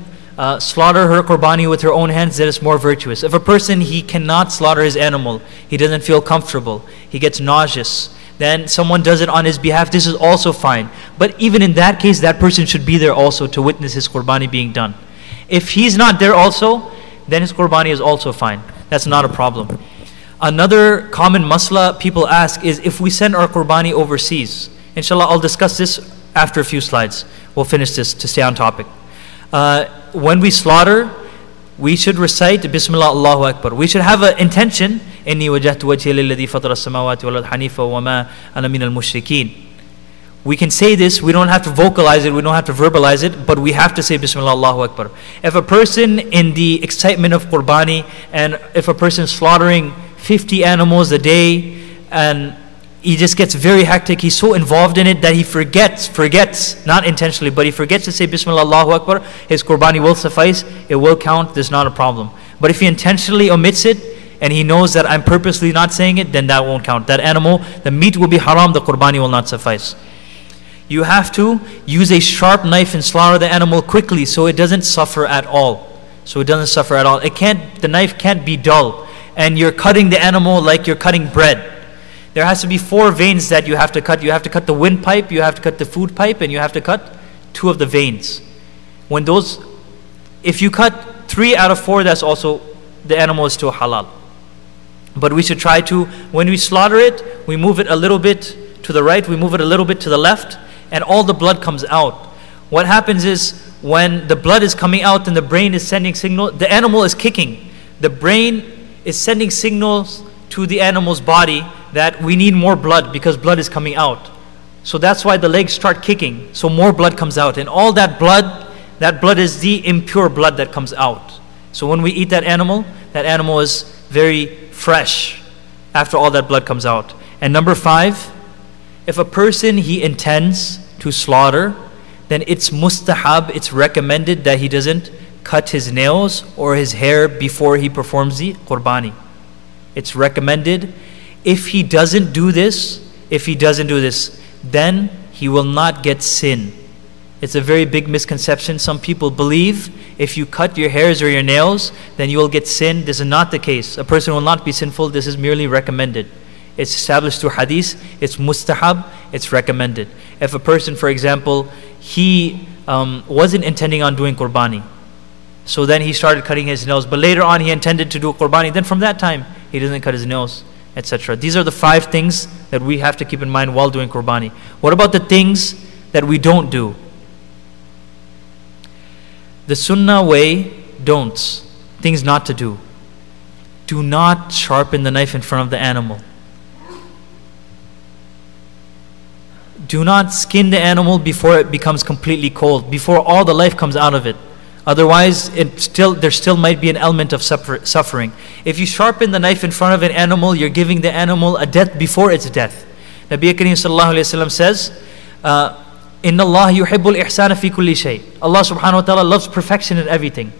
slaughter her qurbani with her own hands, then it's more virtuous. If a person, he cannot slaughter his animal, he doesn't feel comfortable, he gets nauseous, then someone does it on his behalf, this is also fine. But even in that case, that person should be there also to witness his qurbani being done. If he's not there also, then his qurbani is also fine. That's not a problem. Another common masla people ask is if we send our qurbani overseas. Inshallah, I'll discuss this after a few slides. We'll finish this to stay on topic. When we slaughter, we should recite Bismillah Allahu Akbar. We should have an intention, إِنِّي وَجَهْتُ وَجْهِيَ لِلَّذِي فَطَرَ السَّمَاوَاتِ وَالْأَرْضَ حَنِيفًا وَمَا أَنَا مِنَ الْمُشْرِكِينَ. We can say this, we don't have to vocalize it, we don't have to verbalize it, but we have to say Bismillah Allahu Akbar. If a person in the excitement of qurbani, and if a person slaughtering 50 animals a day, and he just gets very hectic, he's so involved in it that he forgets, not intentionally, but he forgets to say Bismillah Allahu Akbar, his qurbani will suffice, it will count, there's not a problem. But if he intentionally omits it, and he knows that I'm purposely not saying it, then that won't count. That animal, the meat will be haram, the qurbani will not suffice. You have to use a sharp knife and slaughter the animal quickly so it doesn't suffer at all. The knife can't be dull, and you're cutting the animal like you're cutting bread. There has to be 4 veins that you have to cut. You have to cut the windpipe, you have to cut the food pipe, and you have to cut 2 of the veins. If you cut 3 out of 4, that's also, the animal is still halal. But we should try to, when we slaughter it, we move it a little bit to the right, we move it a little bit to the left, and all the blood comes out. What happens is, when the blood is coming out and the brain is sending signals, the animal is kicking. The brain is sending signals to the animal's body that we need more blood because blood is coming out. So that's why the legs start kicking, so more blood comes out. And all that blood is the impure blood that comes out. So when we eat that animal is very fresh after all that blood comes out. And number 5, if a person, he intends to slaughter, then it's mustahab, it's recommended that he doesn't cut his nails or his hair before he performs the qurbani. It's recommended. If he doesn't do this, then he will not get sin. It's a very big misconception. Some people believe if you cut your hairs or your nails, then you will get sin. This is not the case. A person will not be sinful. This is merely recommended. It's established through hadith. It's mustahab. It's recommended. If a person, for example, he wasn't intending on doing qurbani, so then he started cutting his nails, but later on he intended to do qurbani, then from that time he doesn't cut his nails, etc. These are the 5 things that we have to keep in mind while doing qurbani. What about the things that we don't do? The sunnah way, don'ts, things not to do. Do not sharpen the knife in front of the animal. Do not skin the animal before it becomes completely cold, before all the life comes out of it. Otherwise, there still might be an element of suffering. If you sharpen the knife in front of an animal, you're giving the animal a death before its death. Nabi Kareem sallallahu alayhi wa sallam says, Inna Allah yuhibbul ihsana fi kulli shay. Allah subhanahu wa ta'ala loves perfection in everything.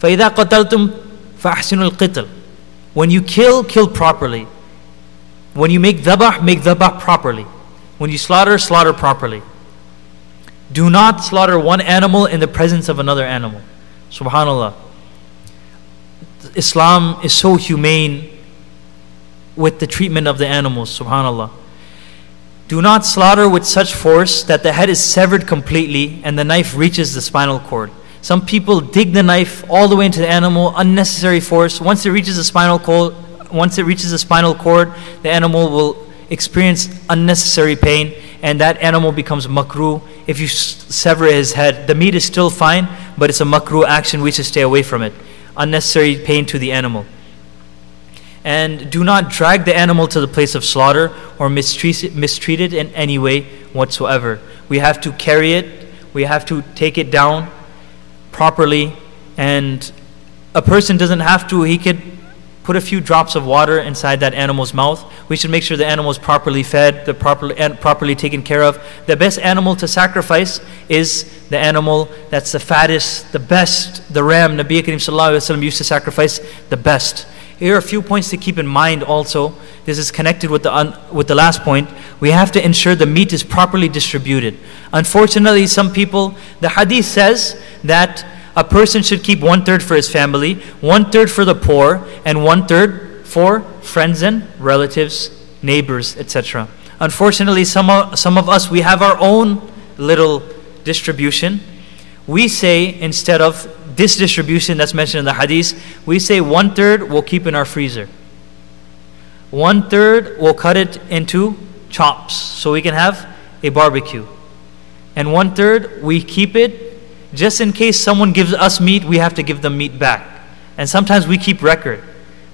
فَإِذَا قَتَلْتُمْ فَأَحْسِنُوا الْقِتْلِ. When you kill properly. When you make dhabah properly. When you slaughter properly. Do not slaughter one animal in the presence of another animal. Subhanallah. Islam is so humane with the treatment of the animals. Subhanallah. Do not slaughter with such force that the head is severed completely and the knife reaches the spinal cord. Some people dig the knife all the way into the animal, unnecessary force. Once it reaches the spinal cord, the animal will experience unnecessary pain, and that animal becomes makruh. If you sever his head, the meat is still fine, but it's a makruh action. We should stay away from it. Unnecessary pain to the animal. And do not drag the animal to the place of slaughter or mistreat it in any way whatsoever. We have to carry it, we have to take it down properly, and a person doesn't have to, he could put a few drops of water inside that animal's mouth. We should make sure the animal is properly fed, properly taken care of. The best animal to sacrifice is the animal that's the fattest, the best, the ram. Nabi Karim Sallallahu Alaihi Wasallam used to sacrifice the best. Here are a few points to keep in mind also. This is connected with the last point. We have to ensure the meat is properly distributed. Unfortunately, some people, the hadith says that a person should keep 1/3 for his family, 1/3 for the poor, and 1/3 for friends and relatives, neighbors, etc. Unfortunately, some of us, we have our own little distribution. We say, instead of this distribution that's mentioned in the hadith, we say 1/3 we'll keep in our freezer. 1/3 we'll cut it into chops so we can have a barbecue. And 1/3 we keep it just in case someone gives us meat, we have to give them meat back. And sometimes we keep record.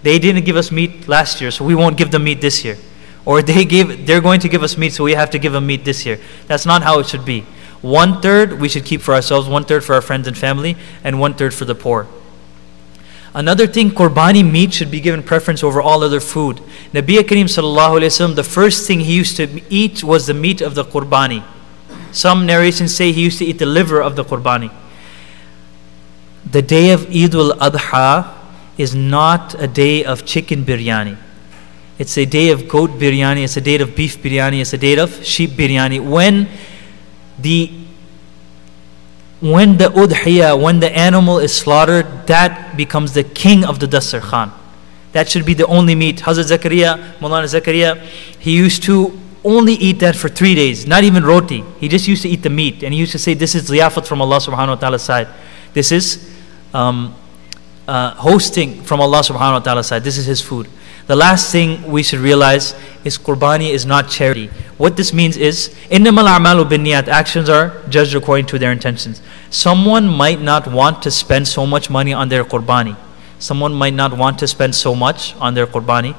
They didn't give us meat last year, so we won't give them meat this year. Or they're going to give us meat, so we have to give them meat this year. That's not how it should be. 1/3 we should keep for ourselves, 1/3 for our friends and family, and 1/3 for the poor. Another thing, qurbani meat should be given preference over all other food. Nabi Karim Sallallahu Alaihi Wasallam, the first thing he used to eat was the meat of the qurbani. Some narrations say he used to eat the liver of the qurbani. The day of Eid al-Adha is not a day of chicken biryani. It's a day of goat biryani, it's a day of beef biryani, it's a day of sheep biryani. When the udhiya, when the animal is slaughtered, that becomes the king of the dasar khan. That should be the only meat. Hazrat Zakaria, Maulana Zakaria, he used to only eat that for 3 days, not even roti. He just used to eat the meat, and he used to say, this is ziyafat from Allah subhanahu wa ta'ala's side. This is hosting from Allah subhanahu wa ta'ala's side. This is his food. The last thing we should realize is qurbani is not charity. What this means is, innamal a'malu binniyat, actions are judged according to their intentions. Someone might not want to spend so much money on their qurbani. Someone might not want to spend so much on their qurbani.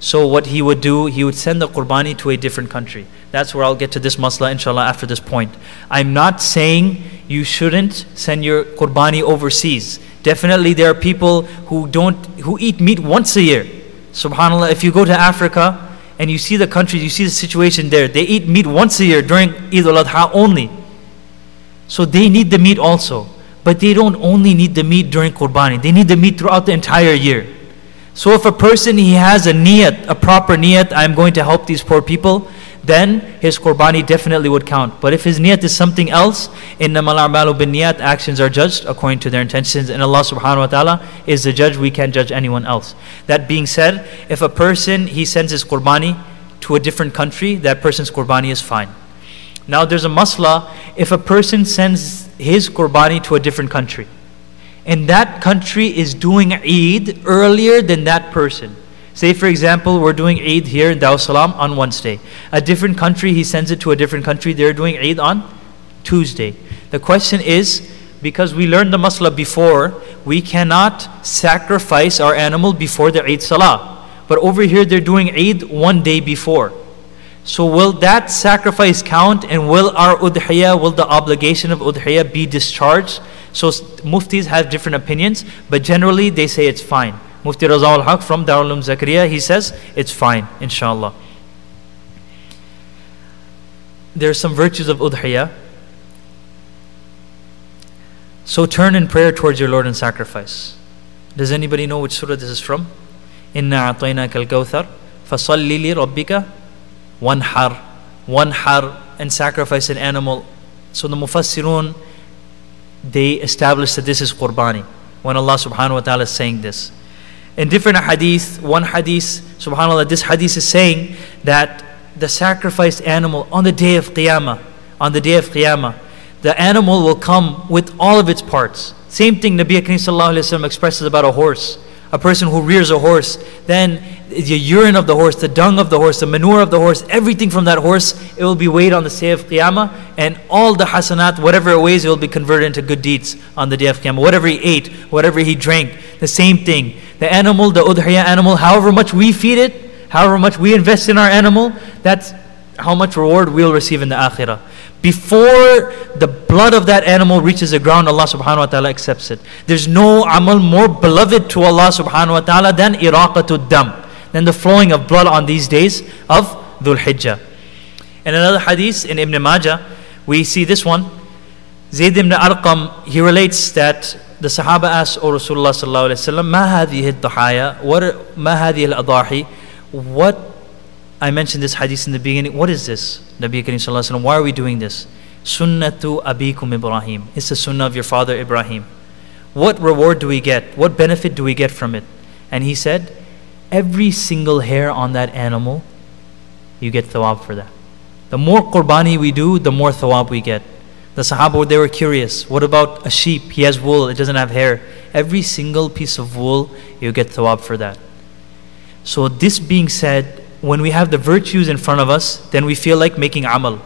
So what he would do, he would send the qurbani to a different country. That's where I'll get to this masla inshallah after this point. I'm not saying you shouldn't send your qurbani overseas. Definitely there are people who eat meat once a year. SubhanAllah, if you go to Africa and you see the countries, you see the situation there, they eat meat once a year during Eid al-Adha only. So they need the meat also. But they don't only need the meat during qurbani, they need the meat throughout the entire year. So if a person, he has a niyat, a proper niyat, I'm going to help these poor people, then his qurbani definitely would count. But if his niyat is something else, innamal a'malu binniyat, actions are judged according to their intentions, and Allah subhanahu wa ta'ala is the judge, we can't judge anyone else. That being said, if a person, he sends his qurbani to a different country, that person's qurbani is fine. Now there's a masla, if a person sends his qurbani to a different country, and that country is doing Eid earlier than that person. Say for example, we're doing Eid here in Dar es Salaam on Wednesday. A different country, he sends it to a different country, they're doing Eid on Tuesday. The question is, because we learned the masla before, we cannot sacrifice our animal before the Eid Salah. But over here they're doing Eid one day before. So will that sacrifice count, and will our udhiya, will the obligation of udhiya be discharged? So muftis have different opinions, but generally they say it's fine. Mufti Raza al-Haq from Darul Uloom Zakaria, he says it's fine, inshallah. There are some virtues of udhiya. So turn in prayer towards your Lord and sacrifice. Does anybody know which surah this is from? Inna a'tainaka al-kawthar fasalli li rabbika wanhar, and sacrifice an animal. So the mufassirun, they established that this is qurbani when Allah subhanahu wa ta'ala is saying this. In different hadith, one hadith, subhanAllah, this hadith is saying that the sacrificed animal on the day of Qiyamah, the animal will come with all of its parts. Same thing Nabi Karim Sallallahu Alaihi Wasallam expresses about a horse. a person who rears a horse, then the urine of the horse, the dung of the horse, the manure of the horse, everything from that horse, it will be weighed on the day of Qiyamah, and all the hasanat, whatever it weighs, it will be converted into good deeds on the day of Qiyamah. Whatever he ate, whatever he drank, the same thing. The animal, the udhiya animal, however much we feed it, however much we invest in our animal, that's how much reward we'll receive in the akhirah. Before the blood of that animal reaches the ground, Allah subhanahu wa ta'ala accepts it. There's no amal more beloved to Allah subhanahu wa ta'ala than iraqatul dam, than the flowing of blood on these days of Dhul Hijjah. In another hadith in Ibn Majah, we see this one. Zayd ibn Arqam, he relates that the Sahaba asked, O Rasulullah sallallahu alayhi wa sallam, Ma hadhihi al-dahaya, ma hadhihi al-adahi, what, I mentioned this hadith in the beginning, what is this? Nabi Kareem sallallahu alayhi wa sallam, why are we doing this? Sunnatu abikum Ibrahim. It's the sunnah of your father Ibrahim. What reward do we get? What benefit do we get from it? And he said, every single hair on that animal, you get thawab for that. The more qurbani we do, the more thawab we get. The Sahaba, they were curious. What about a sheep? He has wool, it doesn't have hair. Every single piece of wool, you get thawab for that. So this being said, when we have the virtues in front of us, then we feel like making amal.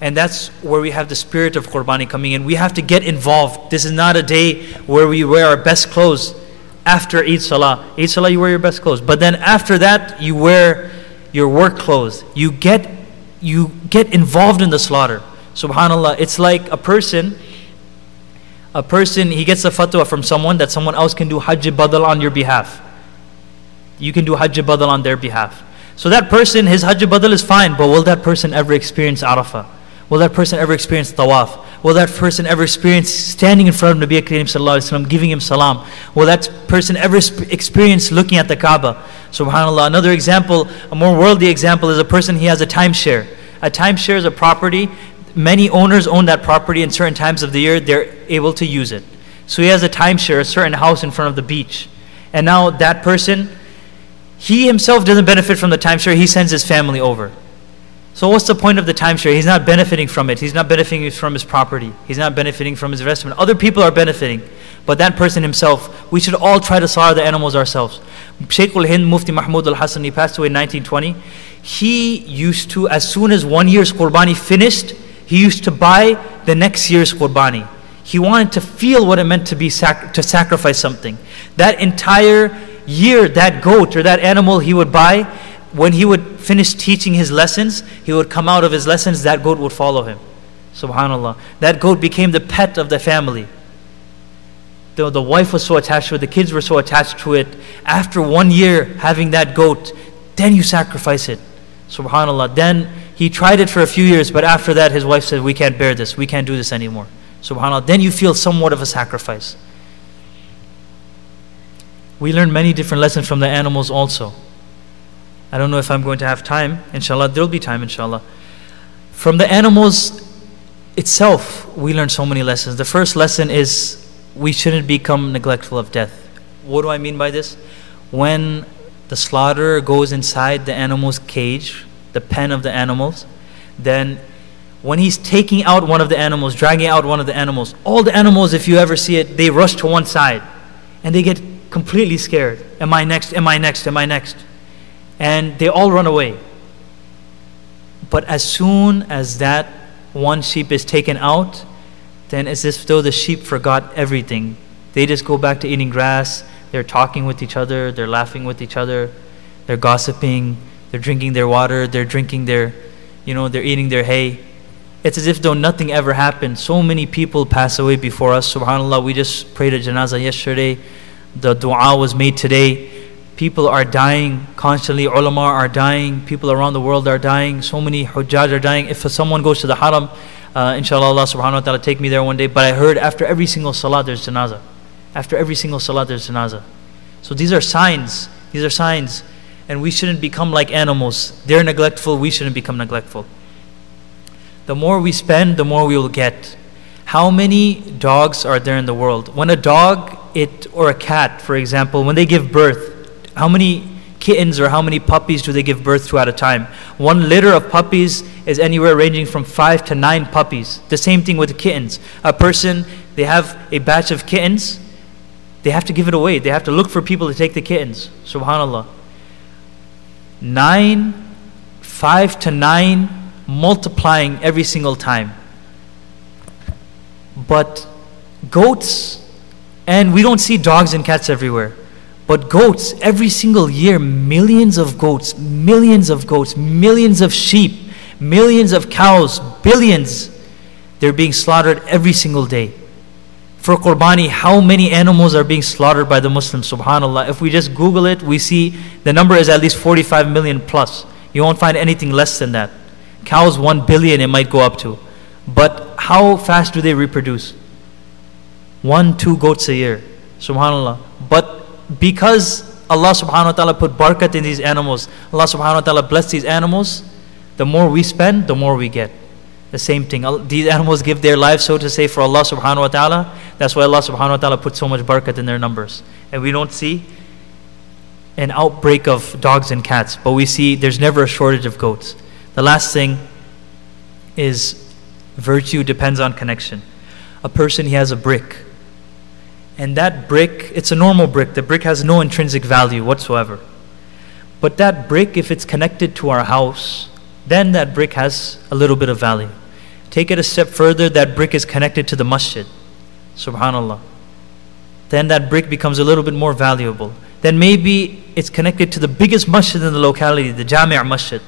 And that's where we have the spirit of qurbani coming in. We have to get involved. This is not a day where we wear our best clothes after Eid Salah. Eid Salah, you wear your best clothes. But then after that, you wear your work clothes. You get involved in the slaughter. Subhanallah, it's like a person, he gets a fatwa from someone that someone else can do Hajj Badal on your behalf. You can do Hajj Badal on their behalf. So that person, his Hajj Badal is fine, but will that person ever experience Arafah? Will that person ever experience Tawaf? Will that person ever experience standing in front of Nabi Kareem sallallahu alayhi wa sallam, giving him salam? Will that person ever experience looking at the Kaaba? Subhanallah. Another example, a more worldly example, is a person, he has a timeshare. A timeshare is a property. Many owners own that property in certain times of the year, they're able to use it. So he has a timeshare, a certain house in front of the beach. And now that person, he himself doesn't benefit from the timeshare, he sends his family over. So what's the point of the timeshare? He's not benefiting from it. He's not benefiting from his property. He's not benefiting from his investment. Other people are benefiting. But that person himself, we should all try to slaughter the animals ourselves. Shaykh al-Hind Mufti Mahmud al-Hassan, he passed away in 1920. He used to, as soon as 1 year's qurbani finished, he used to buy the next year's qurbani. He wanted to feel what it meant to be to sacrifice something. That entire year, that goat or that animal he would buy, when he would finish teaching his lessons, he would come out of his lessons, that goat would follow him. Subhanallah. That goat became the pet of the family. The wife was so attached to it, the kids were so attached to it. After 1 year having that goat, then you sacrifice it. Subhanallah. Then he tried it for a few years, but after that his wife said, we can't bear this, we can't do this anymore. Subhanallah. Then you feel somewhat of a sacrifice. We learn many different lessons from the animals also. I don't know if I'm going to have time. Inshallah, there'll be time, inshallah. From the animals itself, we learn so many lessons. The first lesson is we shouldn't become neglectful of death. What do I mean by this? When the slaughterer goes inside the animal's cage, the pen of the animals, then when he's taking out one of the animals, dragging out one of the animals, all the animals, if you ever see it, they rush to one side and they get completely scared. Am I next? Am I next? Am I next? And they all run away. But as soon as that one sheep is taken out, then it's as though the sheep forgot everything. They just go back to eating grass. They're talking with each other. They're laughing with each other. They're gossiping. They're drinking their water. They're drinking their, they're eating their hay. It's as if though nothing ever happened. So many people pass away before us. Subhanallah, we just prayed a janazah yesterday. The dua was made today. People are dying constantly. Ulama are dying. People around the world are dying. So many hujjaj are dying. If someone goes to the haram, inshallah, Allah subhanahu wa ta'ala take me there one day. But I heard after every single salah there's janazah. After every single salah there's janazah. So these are signs. These are signs. And we shouldn't become like animals. They're neglectful. We shouldn't become neglectful. The more we spend, the more we will get. How many dogs are there in the world? When a dog, or a cat, for example, when they give birth, how many kittens or how many puppies do they give birth to at a time? One litter of puppies is anywhere ranging from 5 to 9 puppies. The same thing with the kittens. A person, they have a batch of kittens, they have to give it away. They have to look for people to take the kittens. Subhanallah. 5 to 9 multiplying every single time. But goats, and we don't see dogs and cats everywhere, but goats, every single year, millions of goats, millions of goats, millions of sheep, millions of cows, billions, they're being slaughtered every single day. For Qurbani, how many animals are being slaughtered by the Muslims? Subhanallah. If we just Google it, we see the number is at least 45 million plus. You won't find anything less than that. Cows, 1 billion it might go up to. But how fast do they reproduce? 1, 2 goats a year. Subhanallah. But because Allah subhanahu wa ta'ala put barakat in these animals, Allah subhanahu wa ta'ala blessed these animals, the more we spend, the more we get. The same thing. These animals give their lives, so to say, for Allah subhanahu wa ta'ala. That's why Allah subhanahu wa ta'ala put so much barakat in their numbers. And we don't see an outbreak of dogs and cats, but we see there's never a shortage of goats. The last thing is virtue depends on connection. A person, he has a brick. And that brick, it's a normal brick. The brick has no intrinsic value whatsoever. But that brick, if it's connected to our house, then that brick has a little bit of value. Take it a step further, that brick is connected to the masjid. Subhanallah. Then that brick becomes a little bit more valuable. Then maybe it's connected to the biggest masjid in the locality, the Jami' masjid.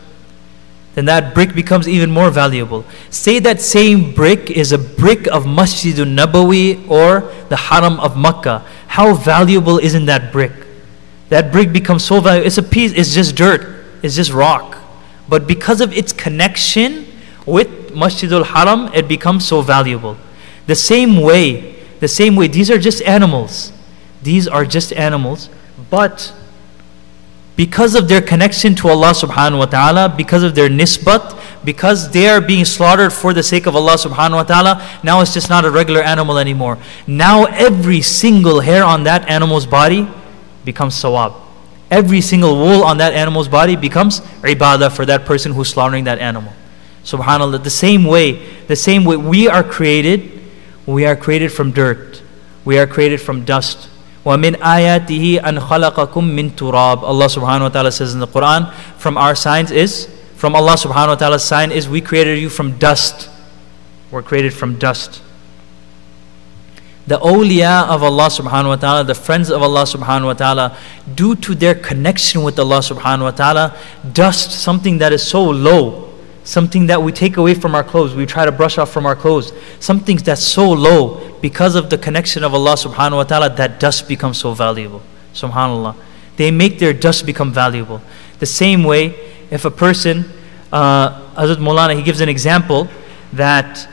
Then that brick becomes even more valuable. Say that same brick is a brick of Masjidun Nabawi or the Haram of Makkah. How valuable isn't that brick? That brick becomes so valuable. It's a piece, it's just dirt, it's just rock. But because of its connection with Masjidul Haram, it becomes so valuable. The same way, these are just animals. These are just animals. But because of their connection to Allah subhanahu wa ta'ala, because of their nisbat, because they are being slaughtered for the sake of Allah subhanahu wa ta'ala, now it's just not a regular animal anymore. Now every single hair on that animal's body becomes sawab. Every single wool on that animal's body becomes ibadah for that person who's slaughtering that animal. Subhanallah. The same way we are created from dirt. We are created from dust. وَمِنْ آيَاتِهِ أَنْ خَلَقَكُم مِّن تُرَابٍ. Allah subhanahu wa ta'ala says in the Quran, from Allah subhanahu wa ta'ala's sign is we created you from dust. We're created from dust. The awliya of Allah subhanahu wa ta'ala, the friends of Allah subhanahu wa ta'ala, due to their connection with Allah subhanahu wa ta'ala, dust, something that is so low, something that we take away from our clothes, we try to brush off from our clothes, something that's so low, because of the connection of Allah subhanahu wa ta'ala, that dust becomes so valuable. Subhanallah. They make their dust become valuable. The same way, if a person, Hazrat Maulana, he gives an example that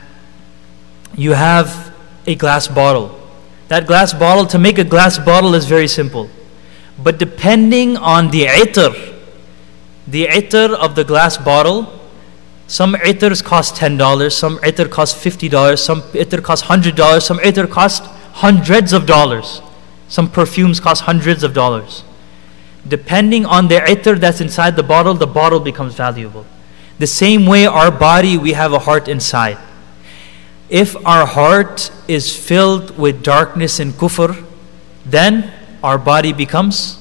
you have a glass bottle. That glass bottle, to make a glass bottle is very simple. But depending on the itr of the glass bottle, some itrs cost $10, some itr cost $50, some itr cost $100, some itr cost hundreds of dollars. Some perfumes cost hundreds of dollars. Depending on the itr that's inside the bottle becomes valuable. The same way our body, we have a heart inside. If our heart is filled with darkness and kufr, then our body becomes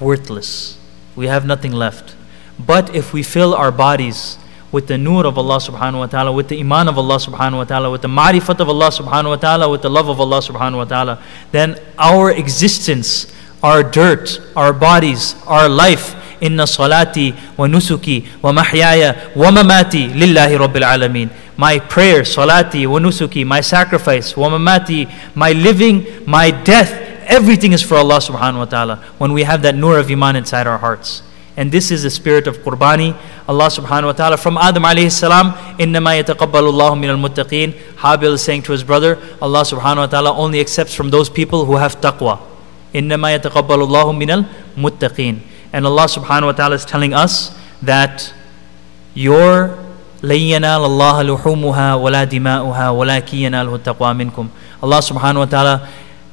worthless. We have nothing left. But if we fill our bodies with the nur of Allah subhanahu wa ta'ala, with the iman of Allah subhanahu wa ta'ala, with the ma'rifat of Allah subhanahu wa ta'ala, with the love of Allah subhanahu wa ta'ala, then our existence, our dirt, our bodies, our life, inna salati wa nusuki wa mahyaya wa mamati lillahi rabbil alameen. My prayer, salati wa nusuki, my sacrifice, wa mamati, my living, my death, everything is for Allah subhanahu wa ta'ala when we have that nur of iman inside our hearts. And this is the spirit of Qurbani. Allah subhanahu wa ta'ala, from Adam alayhi salam, إِنَّمَا يَتَقَبَّلُ اللَّهُ مِنَ الْمُتَّقِينَ. Habil is saying to his brother, Allah subhanahu wa ta'ala only accepts from those people who have taqwa. إِنَّمَا يَتَقَبَّلُ اللَّهُ مِنَ الْمُتَّقِينَ. And Allah subhanahu wa ta'ala is telling us that your لَن يَنَالَ اللَّهَ لُحُومُهَا وَلَا دِمَاؤُهَا وَلَكِنْ يَنَالُهُ التَّقْوَى مِنْكُمْ. Allah subhanahu wa ta'ala,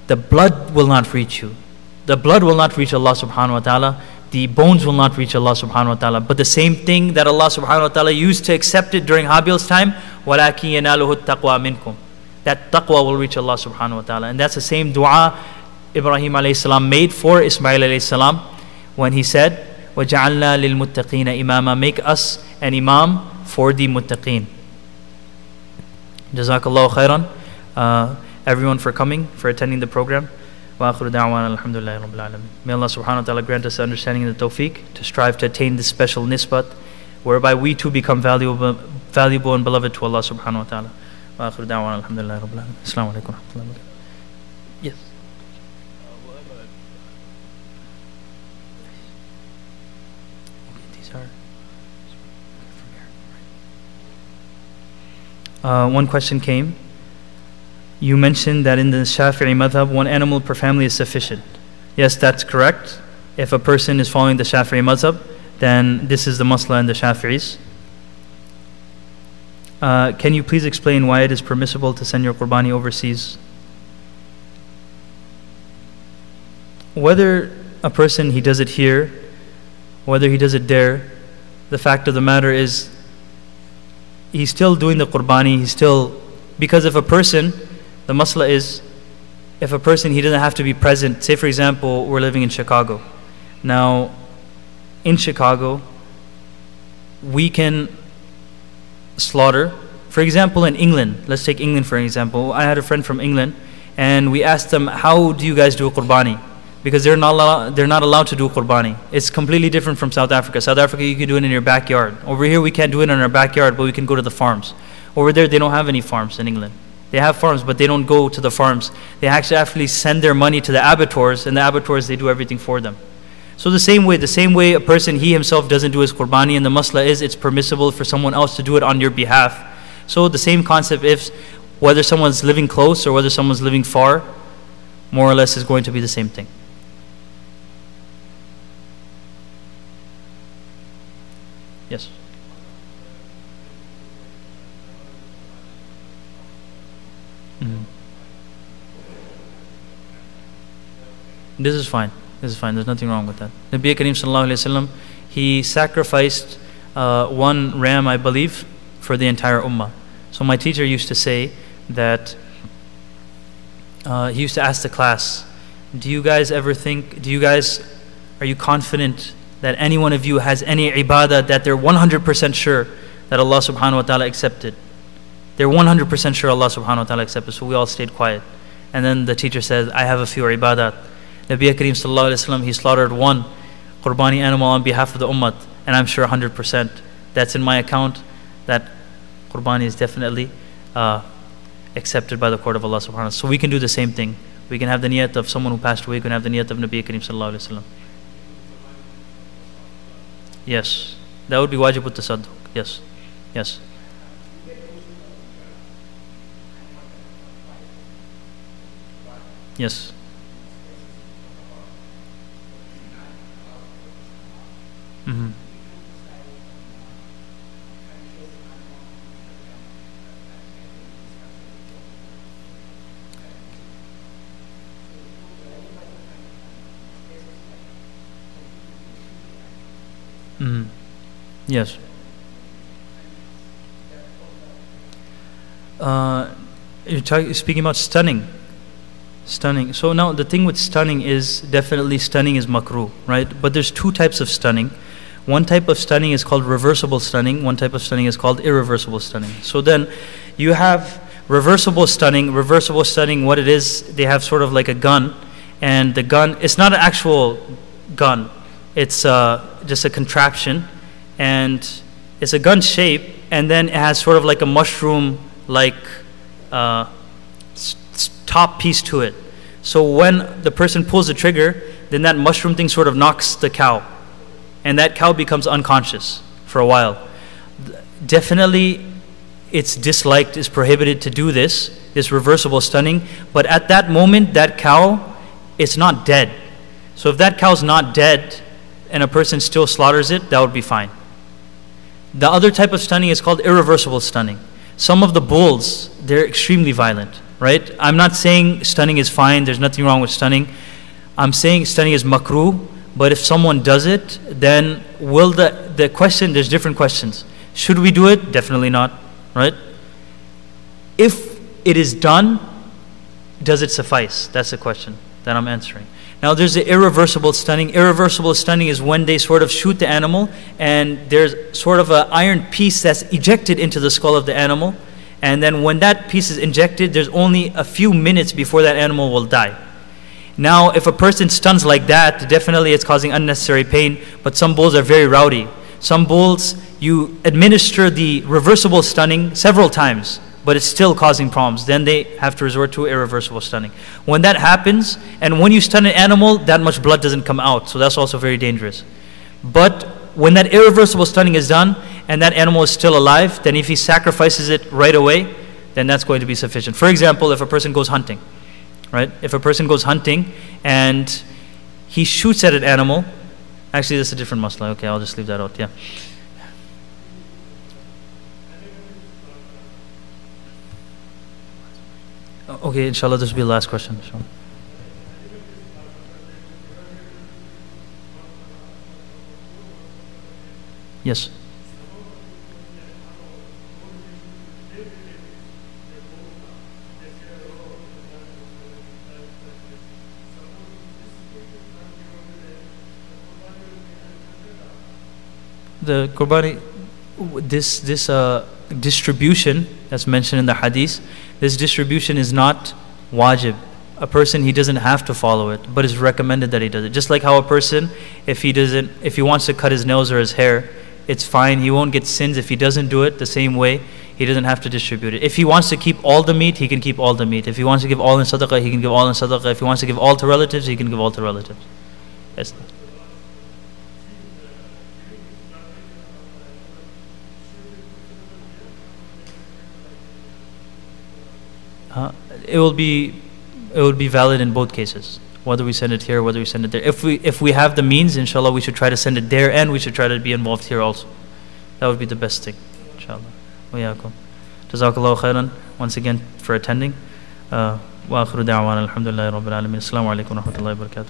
the blood will not reach you. The blood will not reach Allah subhanahu wa ta'ala. The bones will not reach Allah subhanahu wa ta'ala. But the same thing that Allah subhanahu wa ta'ala used to accept it during Habil's time, وَلَكِنْ يَنَالُهُ التَّقْوَى مِنْكُمْ. that taqwa will reach Allah subhanahu wa ta'ala. And that's the same dua Ibrahim alayhi salam made for Ismail alayhi salam when he said, وَجَعَلْنَا لِلْمُتَّقِينَ إِمَامًا, make us an imam for the muttaqeen. Jazakullahu Khairun, everyone for coming, for attending the program. وآخر دعوانا الحمد لله رب العالمين. May Allah subhanahu wa ta'ala grant us the understanding and the tawfiq to strive to attain this special nisbat, whereby we too become valuable and beloved to Allah subhanahu wa ta'ala. وآخر دعوانا الحمد لله رب العالمين. Assalamu alaikum wa rahmatullahi wa barakatuh. Yes. These are one question came. You mentioned that in the Shafi'i madhab, one animal per family is sufficient. Yes, that's correct. If a person is following the Shafi'i madhab, then this is the masla in the Shafi'is. Can you please explain why it is permissible to send your qurbani overseas? Whether a person, he does it here, whether he does it there, the fact of the matter is, he's still doing the qurbani, because if a person, the masla is, if a person, he doesn't have to be present. Say for example, we're living in Chicago. Now, in Chicago, we can slaughter. For example, in England, let's take England for example. I had a friend from England, and we asked them, how do you guys do a qurbani? Because they're not allowed to do a qurbani. It's completely different from South Africa. South Africa, you can do it in your backyard. Over here, we can't do it in our backyard, but we can go to the farms. Over there, they don't have any farms in England. They have farms, but they don't go to the farms. They actually send their money to the abattoirs, and the abattoirs, they do everything for them. So the same way a person, he himself doesn't do his qurbani, and the masla is, it's permissible for someone else to do it on your behalf. So the same concept, if whether someone's living close or whether someone's living far, more or less is going to be the same thing. Yes. This is fine. This is fine. There's nothing wrong with that. Nabi Kareem sallallahu alayhi wa sallam, he sacrificed one ram, I believe, for the entire ummah. So my teacher used to say that, he used to ask the class, are you confident that any one of you has any ibadah that they're 100% sure that Allah subhanahu wa ta'ala accepted? They're 100% sure Allah subhanahu wa ta'ala accepted. So we all stayed quiet. And then the teacher said, I have a few ibadat. Nabi Kareem sallallahu alayhi wa sallam, he slaughtered one qurbani animal on behalf of the ummah, and I'm sure 100% that's in my account, that qurbani is definitely accepted by the court of Allah subhanahu wa ta'ala. So we can do the same thing. We can have the niyat of someone who passed away, we can have the niyat of Nabi Kareem sallallahu alayhi wa sallam. Yes, that would be wajib tasadduq. Yes, yes. Yes. Mm-hmm. Mm-hmm. Yes. You're speaking about stunning. Stunning. So now the thing with stunning is, definitely stunning is makruh, right? But there's two types of stunning. One type of stunning is called reversible stunning. One type of stunning is called irreversible stunning. So then you have reversible stunning. Reversible stunning, what it is, they have sort of like a gun, and the gun, it's not an actual gun. It's just a contraption, and it's a gun shape, and then it has sort of like a mushroom-like top piece to it. So when the person pulls the trigger, then that mushroom thing sort of knocks the cow, and that cow becomes unconscious for a while. Definitely it's disliked, it's prohibited to do this reversible stunning, but at that moment that cow, it's not dead. So if that cow's not dead and a person still slaughters it, that would be fine. The other type of stunning is called irreversible stunning. Some of the bulls, they're extremely violent, right? I'm not saying stunning is fine, there's nothing wrong with stunning. I'm saying stunning is makruh, but if someone does it, then will the question, there's different questions. Should we do it? Definitely not, right? If it is done, does it suffice? That's the question that I'm answering. Now there's the irreversible stunning. Irreversible stunning is when they sort of shoot the animal and there's sort of an iron piece that's ejected into the skull of the animal. And then when that piece is injected, there's only a few minutes before that animal will die. Now if a person stuns like that, definitely it's causing unnecessary pain, but some bulls are very rowdy. Some bulls, you administer the reversible stunning several times, but it's still causing problems. Then they have to resort to irreversible stunning. When that happens, and when you stun an animal, that much blood doesn't come out, so that's also very dangerous. But when that irreversible stunning is done, and that animal is still alive, then if he sacrifices it right away, then that's going to be sufficient. For example, if a person goes hunting, right? If a person goes hunting, and he shoots at an animal, actually that's a different masla, okay, I'll just leave that out, yeah. Okay, inshallah, this will be the last question. Inshallah. Yes. The Qurbani, this distribution that's mentioned in the hadith, this distribution is not wajib. A person, he doesn't have to follow it, but it's recommended that he does it. Just like how a person, if he wants to cut his nails or his hair, it's fine, he won't get sins if he doesn't do it the same way. He doesn't have to distribute it. If he wants to keep all the meat, he can keep all the meat. If he wants to give all in sadaqah, he can give all in sadaqah. If he wants to give all to relatives, he can give all to relatives. Yes. It will be valid in both cases, whether we send it here, whether we send it there. If we have the means, inshallah, we should try to send it there, and we should try to be involved here also. That would be the best thing, inshallah. Wa yakum. Jazakullahu Khairun once again for attending. Wa akhiru da'wana alhamdulillahi rabbil alamin. Assalamu alaikum wa rahmatullahi wa barakatuh.